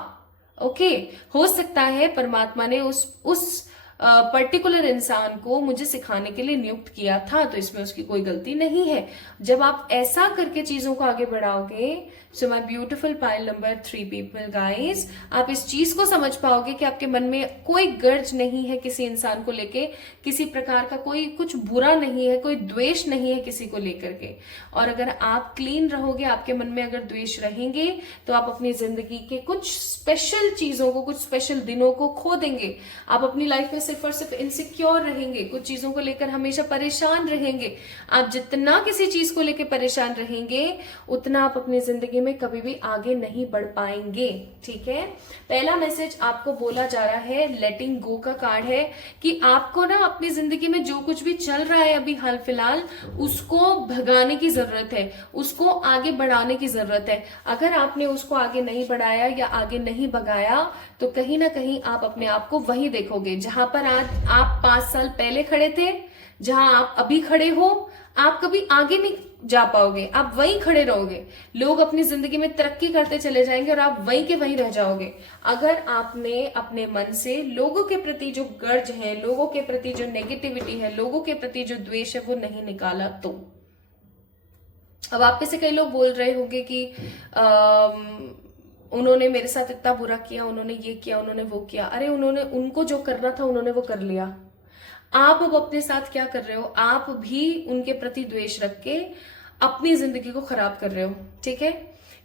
ओके। हो सकता है परमात्मा ने उस पर्टिकुलर इंसान को मुझे सिखाने के लिए नियुक्त किया था, तो इसमें उसकी कोई गलती नहीं है। जब आप ऐसा करके चीजों को आगे बढ़ाओगे, so my beautiful pile number 3 people guys, आप इस चीज को समझ पाओगे कि आपके मन में कोई गर्ज नहीं है किसी इंसान को लेके, किसी प्रकार का कोई कुछ बुरा नहीं है, कोई द्वेष नहीं है किसी को लेकर के। और अगर आप क्लीन रहोगे, आपके मन में अगर द्वेष रहेंगे तो आप अपनी जिंदगी के कुछ स्पेशल चीजों को, कुछ स्पेशल दिनों को खो देंगे। आप अपनी लाइफ में सिर्फ और सिर्फ इनसिक्योर रहेंगे, कुछ चीजों को लेकर हमेशा परेशान रहेंगे। आप जितना किसी चीज को लेकर परेशान रहेंगे उतना आप अपनी जिंदगी में कभी भी आगे नहीं बढ़ पाएंगे, ठीक है। पहला मैसेज आपको बोला जा रहा है, लेटिंग गो का कार्ड है कि आपको ना अपनी जिंदगी में जो कुछ भी चल रहा है अभी हाल फिलहाल, उसको भगाने की जरूरत है, उसको आगे बढ़ाने की जरूरत है। अगर आपने उसको आगे नहीं बढ़ाया या आगे नहीं भगाया तो कहीं ना कहीं आप अपने आप को वहीं देखोगे जहां पर आज आप 5 साल पहले खड़े थे, जहां आप अभी खड़े हो। आप कभी आगे नहीं जा पाओगे, आप वहीं खड़े रहोगे। लोग अपनी जिंदगी में तरक्की करते चले जाएंगे और आप वहीं के वहीं रह जाओगे। अगर आपने अपने मन से लोगों के प्रति जो गर्ज है, लोगों के प्रति जो नेगेटिविटी है, लोगों के प्रति जो द्वेष है वो नहीं निकाला तो। अब आप में से कई लोग बोल रहे होंगे कि उन्होंने मेरे साथ इतना बुरा किया, उन्होंने ये किया, उन्होंने वो किया। अरे उन्होंने, उनको जो करना था उन्होंने वो कर लिया। आप अब अपने साथ क्या कर रहे हो? आप भी उनके प्रति द्वेष रख के अपनी जिंदगी को खराब कर रहे हो, ठीक है।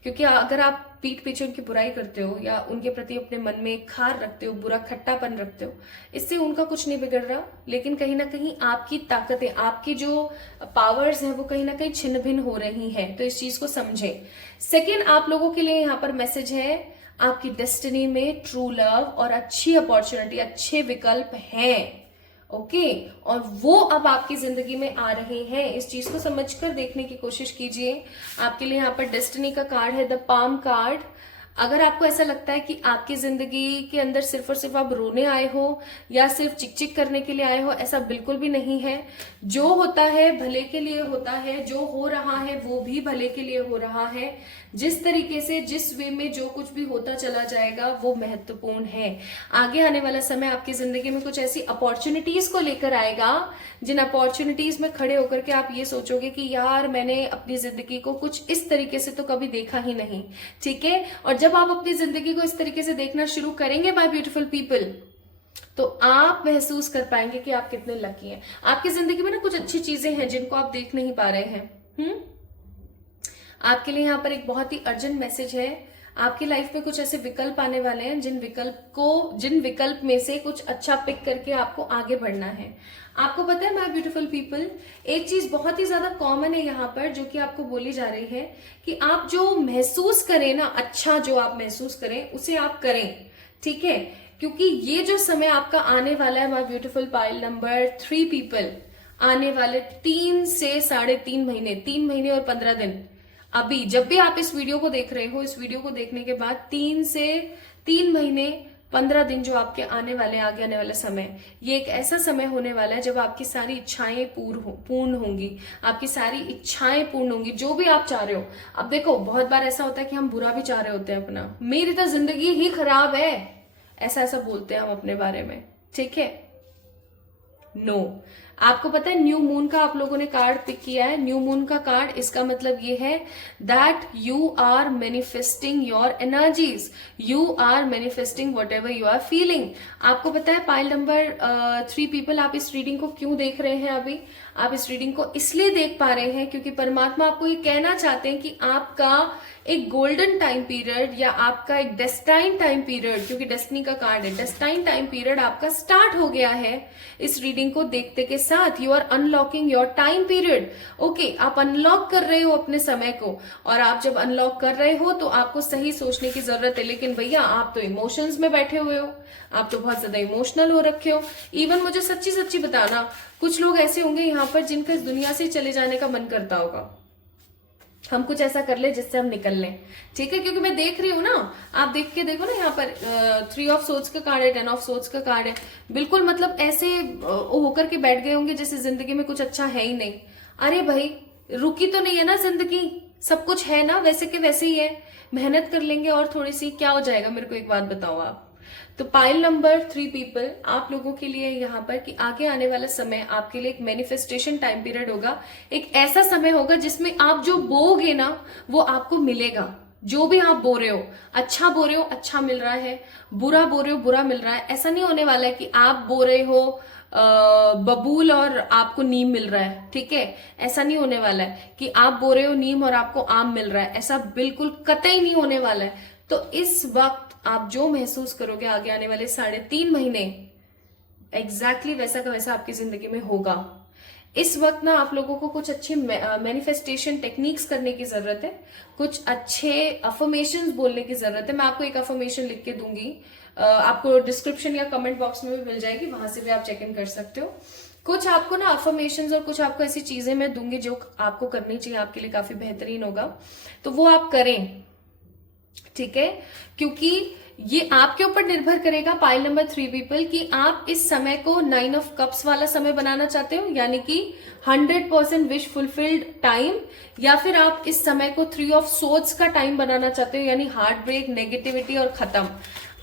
क्योंकि अगर आप पीठ पीछे उनकी बुराई करते हो या उनके प्रति अपने मन में खार रखते हो, बुरा खट्टापन रखते हो, इससे उनका कुछ नहीं बिगड़ रहा, लेकिन कहीं ना कहीं आपकी ताकतें, आपकी जो पावर्स हैं वो कहीं ना कहीं छिन्न भिन्न हो रही हैं। तो इस चीज को समझें। सेकेंड, आप लोगों के लिए यहाँ पर मैसेज है, आपकी डेस्टिनी में ट्रू लव और अच्छी अपॉर्चुनिटी, अच्छे विकल्प हैं, ओके। और वो अब आपकी जिंदगी में आ रहे हैं। इस चीज को समझकर देखने की कोशिश कीजिए। आपके लिए यहाँ पर डेस्टिनी का कार्ड है, द पाम कार्ड। अगर आपको ऐसा लगता है कि आपकी जिंदगी के अंदर सिर्फ और सिर्फ आप रोने आए हो या सिर्फ चिक चिक करने के लिए आए हो, ऐसा बिल्कुल भी नहीं है। जो होता है भले के लिए होता है, जो हो रहा है वो भी भले के लिए हो रहा है। जिस तरीके से, जिस वे में जो कुछ भी होता चला जाएगा वो महत्वपूर्ण है। आगे आने वाला समय आपकी जिंदगी में कुछ ऐसी अपॉर्चुनिटीज को लेकर आएगा जिन अपॉर्चुनिटीज में खड़े होकर के आप ये सोचोगे कि यार मैंने अपनी जिंदगी को कुछ इस तरीके से तो कभी देखा ही नहीं, ठीक है। और जब आप अपनी जिंदगी को इस तरीके से देखना शुरू करेंगे माय ब्यूटीफुल पीपल, तो आप महसूस कर पाएंगे कि आप कितने लकी हैं। आपकी जिंदगी में ना कुछ अच्छी चीजें हैं जिनको आप देख नहीं पा रहे हैं, आपके लिए यहाँ पर एक बहुत ही अर्जेंट मैसेज है। आपकी लाइफ में कुछ ऐसे विकल्प आने वाले हैं जिन विकल्प में से कुछ अच्छा पिक करके आपको आगे बढ़ना है। आपको पता है माय ब्यूटीफुल पीपल, एक चीज बहुत ही ज्यादा कॉमन है यहाँ पर जो कि आपको बोली जा रही है कि आप जो महसूस करें ना, अच्छा जो आप महसूस करें उसे आप करें, ठीक है। क्योंकि ये जो समय आपका आने वाला है my beautiful pile number 3 people, आने वाले 3 से 3.5 महीने, 3 महीने और 15 दिन, अभी जब भी आप इस वीडियो को देख रहे हो, इस वीडियो को देखने के बाद 3 से 3 महीने 15 दिन जो आपके आने वाले, आगे आने वाला समय, ये एक ऐसा समय होने वाला है जब आपकी सारी इच्छाएं पूर्ण होंगी, आपकी सारी इच्छाएं पूर्ण होंगी, जो भी आप चाह रहे हो। अब देखो, बहुत बार ऐसा होता है कि हम बुरा भी चाह रहे होते हैं अपना, मेरी तो जिंदगी ही खराब है, ऐसा बोलते हैं हम अपने बारे में, ठीक है। नो, आपको पता है न्यू मून का आप लोगों ने कार्ड पिक किया है। न्यू मून का कार्ड, इसका मतलब ये है that you are manifesting your energies, you are manifesting whatever you are feeling. आपको पता है पाइल नंबर 3 पीपल, आप इस रीडिंग को क्यों देख रहे हैं? अभी आप इस रीडिंग को इसलिए देख पा रहे हैं क्योंकि परमात्मा आपको ये कहना चाहते हैं कि आपका एक गोल्डन टाइम पीरियड या आपका एक डेस्टाइन टाइम पीरियड, क्योंकि डेस्टिनी का कार्ड है, डेस्टाइन टाइम पीरियड आपका स्टार्ट हो गया है। इस रीडिंग को देखते के साथ you are unlocking your time period. Okay, आप अनलॉक कर रहे हो अपने समय को, और आप जब अनलॉक कर रहे हो तो आपको सही सोचने की जरूरत है। लेकिन भैया, आप तो इमोशंस में बैठे हुए हो, आप तो बहुत ज्यादा इमोशनल हो रखे हो। इवन मुझे सच्ची सच्ची बताना, कुछ लोग ऐसे होंगे यहाँ पर जिनका इस दुनिया से चले जाने का मन करता होगा, हम कुछ ऐसा कर ले जिससे हम निकल लें, ठीक है। क्योंकि मैं देख रही हूँ ना, आप देख के देखो ना, यहाँ पर 3 ऑफ सोर्ड्स का कार्ड है, 10 ऑफ सोर्ड्स का कार्ड है। बिल्कुल मतलब ऐसे होकर के बैठ गए होंगे जैसे जिंदगी में कुछ अच्छा है ही नहीं। अरे भाई, रुकी तो नहीं है ना जिंदगी, सब कुछ है ना, वैसे के वैसे ही है। मेहनत कर लेंगे और थोड़ी सी, क्या हो जाएगा? मेरे को एक बात बताओ आप। तो पाइल नंबर 3 पीपल, आप लोगों के लिए यहाँ पर कि आगे आने वाला समय आपके लिए एक मैनिफेस्टेशन टाइम पीरियड होगा। एक ऐसा समय होगा जिसमें आप जो बोओगे ना, वो आपको मिलेगा। जो भी आप बो रहे हो, अच्छा बो रहे हो, अच्छा मिल रहा है, बुरा बो रहे हो, बुरा मिल रहा है। ऐसा नहीं होने वाला है कि आप बो रहे हो बबूल और आपको नीम मिल रहा है, ठीक है। ऐसा नहीं होने वाला है कि आप बो रहे हो नीम और आपको आम मिल रहा है, ऐसा बिल्कुल कतई नहीं होने वाला है। तो इस वक्त आप जो महसूस करोगे आगे आने वाले 3.5 महीने, एग्जैक्टली वैसा का वैसा आपकी जिंदगी में होगा। इस वक्त ना आप लोगों को कुछ अच्छे मैनिफेस्टेशन टेक्निक्स करने की जरूरत है, कुछ अच्छे अफर्मेशंस बोलने की जरूरत है। मैं आपको एक अफर्मेशन लिख के दूंगी, आपको डिस्क्रिप्शन या कमेंट बॉक्स में भी मिल जाएगी, वहां से भी आप चेक इन कर सकते हो। कुछ आपको ना अफर्मेशंस और कुछ आपको ऐसी चीजें मैं दूंगी जो आपको करनी चाहिए, आपके लिए काफी बेहतरीन होगा, तो वो आप करें, ठीक है। क्योंकि ये आपके ऊपर निर्भर करेगा पाइल नंबर 3 पीपल कि आप इस समय को 9 ऑफ कप्स वाला समय बनाना चाहते हो, यानी कि 100% विश फुलफिल्ड टाइम, या फिर आप इस समय को 3 ऑफ सोर्ड्स का टाइम बनाना चाहते हो, यानी हार्ट ब्रेक, नेगेटिविटी और खत्म।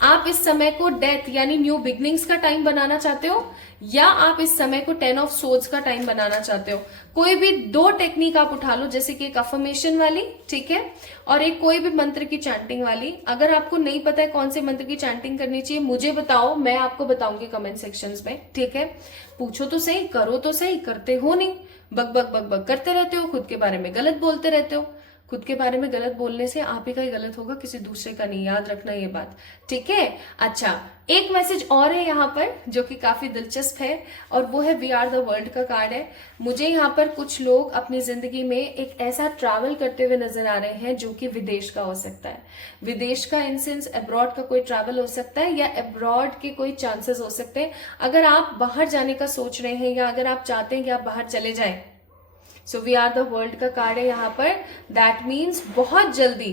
आप इस समय को डेथ यानी न्यू बिगनिंग्स का टाइम बनाना चाहते हो, या आप इस समय को 10 ऑफ सोर्ड्स का टाइम बनाना चाहते हो। कोई भी 2 टेक्निक आप उठा लो, जैसे कि एक अफर्मेशन वाली, ठीक है, और एक कोई भी मंत्र की चैंटिंग वाली। अगर आपको नहीं पता है कौन से मंत्र की चैंटिंग करनी चाहिए, मुझे बताओ, मैं आपको बताऊंगी कमेंट सेक्शंस में, ठीक है। पूछो तो सही, करो तो सही, करते हो नहीं, बक बक बक बक करते रहते हो, खुद के बारे में गलत बोलते रहते हो। खुद के बारे में गलत बोलने से आप ही का ही गलत होगा, किसी दूसरे का नहीं, याद रखना ये बात, ठीक है। अच्छा, एक मैसेज और है यहाँ पर जो कि काफी दिलचस्प है, और वो है वी आर द वर्ल्ड का कार्ड है। मुझे यहाँ पर कुछ लोग अपनी जिंदगी में एक ऐसा ट्रैवल करते हुए नजर आ रहे हैं जो कि विदेश का हो सकता है। विदेश का इन सेंस अब्रॉड का कोई ट्रैवल हो सकता है, या अब्रॉड के कोई चांसेस हो सकते हैं। अगर आप बाहर जाने का सोच रहे हैं, या अगर आप चाहते हैं कि आप बाहर चले जाएं, so we are the world का कार्ड है यहाँ पर। दैट मीन्स बहुत जल्दी,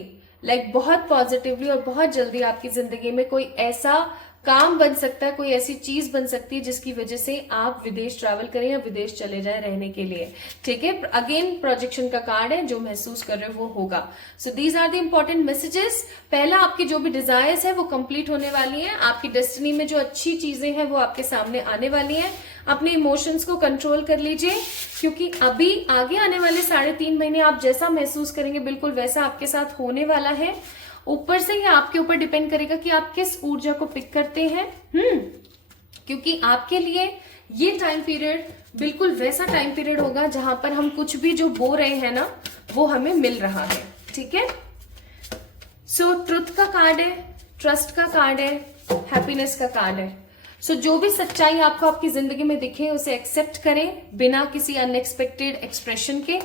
बहुत पॉजिटिवली और बहुत जल्दी आपकी जिंदगी में कोई ऐसा काम बन सकता है, कोई ऐसी चीज बन सकती है जिसकी वजह से आप विदेश ट्रैवल करें या विदेश चले जाएं रहने के लिए, ठीक है। अगेन प्रोजेक्शन का कार्ड है, जो महसूस कर रहे हो वो होगा। So these are the important messages. पहला, आपकी जो भी डिजायर्स है वो कंप्लीट होने वाली है, आपकी डेस्टिनी में जो अच्छी चीजें हैं वो आपके सामने आने वाली हैं। अपने इमोशंस को कंट्रोल कर लीजिए, क्योंकि अभी आगे आने वाले 3.5 महीने आप जैसा महसूस करेंगे बिल्कुल वैसा आपके साथ होने वाला है। ऊपर से ये आपके ऊपर डिपेंड करेगा कि आप किस ऊर्जा को पिक करते हैं। क्योंकि आपके लिए ये टाइम पीरियड बिल्कुल वैसा टाइम पीरियड होगा जहां पर हम कुछ भी जो बो रहे हैं ना वो हमें मिल रहा है, ठीक है। सो ट्रुथ का कार्ड है, ट्रस्ट का कार्ड है, हैप्पीनेस का कार्ड है। सो जो भी सच्चाई आपको आपकी जिंदगी में दिखे उसे एक्सेप्ट करें बिना किसी अनएक्सपेक्टेड एक्सप्रेशन के।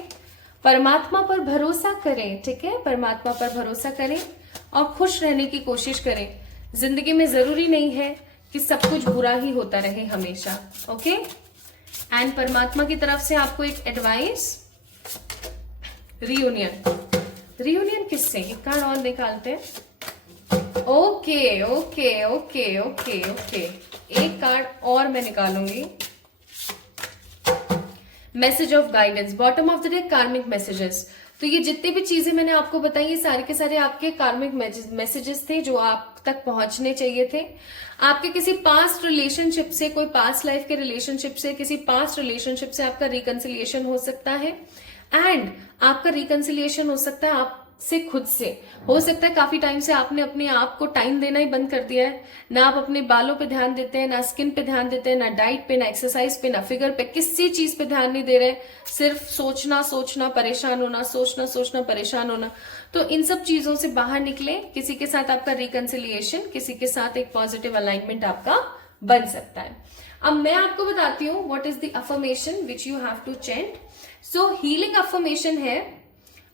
परमात्मा पर भरोसा करें, ठीक है, परमात्मा पर भरोसा करें और खुश रहने की कोशिश करें। जिंदगी में जरूरी नहीं है कि सब कुछ बुरा ही होता रहे हमेशा, ओके। एंड परमात्मा की तरफ से आपको एक एडवाइस, रियूनियन किससे, एक कार्ड और निकालते हैं। Okay okay okay okay okay, एक कार्ड और मैं निकालूंगी। Message of guidance, bottom of the day karmic messages. तो ये जितनी भी चीजें मैंने आपको बताई ये सारे के सारे आपके कार्मिक मैसेजेस थे जो आप तक पहुंचने चाहिए थे। आपके किसी पास्ट रिलेशनशिप से, कोई पास्ट लाइफ के रिलेशनशिप से, किसी पास्ट रिलेशनशिप से आपका रिकंसिलिएशन हो सकता है। एंड आपका रिकंसिलिएशन हो सकता है आपसे खुद से। हो सकता है काफी टाइम से आपने अपने आप को टाइम देना ही बंद कर दिया है। ना आप अपने बालों पे ध्यान देते हैं, ना स्किन पे ध्यान देते हैं, ना डाइट पे, ना एक्सरसाइज पे, ना फिगर पे, किसी चीज पे ध्यान नहीं दे रहे। सिर्फ सोचना परेशान होना, सोचना परेशान होना। तो इन सब चीजों से बाहर निकले। किसी के साथ आपका रिकंसिलिएशन, किसी के साथ एक पॉजिटिव अलाइनमेंट आपका बन सकता है। अब मैं आपको बताती हूँ what is the affirmation which you have to chant. So healing affirmation है,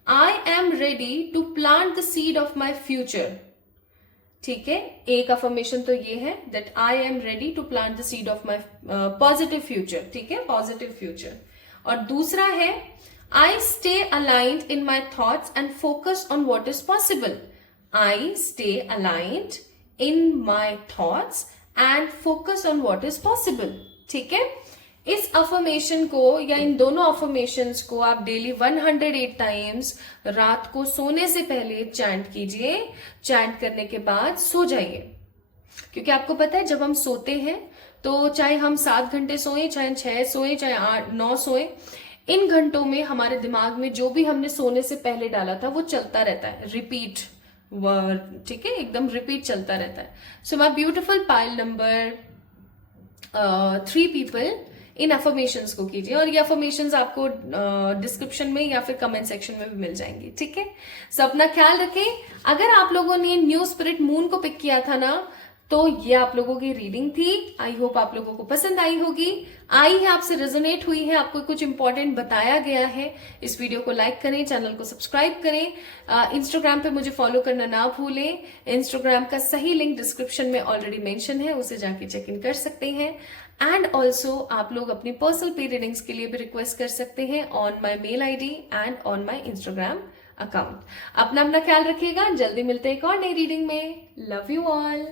I am ready to plant the seed of my future, ठीक है। एक अफर्मेशन तो ये है that I am ready to plant the seed of my positive future, ठीक है, positive future. और दूसरा है I stay aligned in my thoughts and focus on what is possible. I stay aligned in my thoughts and focus on what is possible, ठीक है। इस affirmation को या इन दोनों अफर्मेशंस को आप डेली 108 टाइम्स रात को सोने से पहले चैंट कीजिए। चैंट करने के बाद सो जाइए, क्योंकि आपको पता है जब हम सोते हैं तो चाहे हम 7 घंटे सोएं, चाहे 6 सोएं, चाहे 8-9 सोएं, इन घंटों में हमारे दिमाग में जो भी हमने सोने से पहले डाला था वो चलता रहता है, रिपीट वर्ड, ठीक है, एकदम रिपीट चलता रहता है। So my beautiful pile number 3 people in affirmations को कीजिए और ये अफर्मेशंस आपको डिस्क्रिप्शन में या फिर कमेंट सेक्शन में भी मिल जाएंगी, ठीक है। सो अपना ख्याल रखें। अगर आप लोगों ने न्यू स्पिरिट मून को पिक किया था ना, तो ये आप लोगों की रीडिंग थी। आई होप आप लोगों को पसंद आई होगी, आई है, आपसे रेजोनेट हुई है, आपको कुछ इंपॉर्टेंट बताया गया है। इस वीडियो को लाइक करें, चैनल को सब्सक्राइब करें। इंस्टाग्राम पे मुझे फॉलो करना ना भूलें। इंस्टाग्राम का सही लिंक डिस्क्रिप्शन में ऑलरेडी मेंशन है, उसे जाके चेक इन कर सकते हैं। एंड ऑल्सो आप लोग अपनी पर्सनल पे रीडिंग्स के लिए भी रिक्वेस्ट कर सकते हैं on my mail ID and on my Instagram account. अपना ख्याल रखिएगा। जल्दी मिलते हैं एक और नई रीडिंग में। Love you all.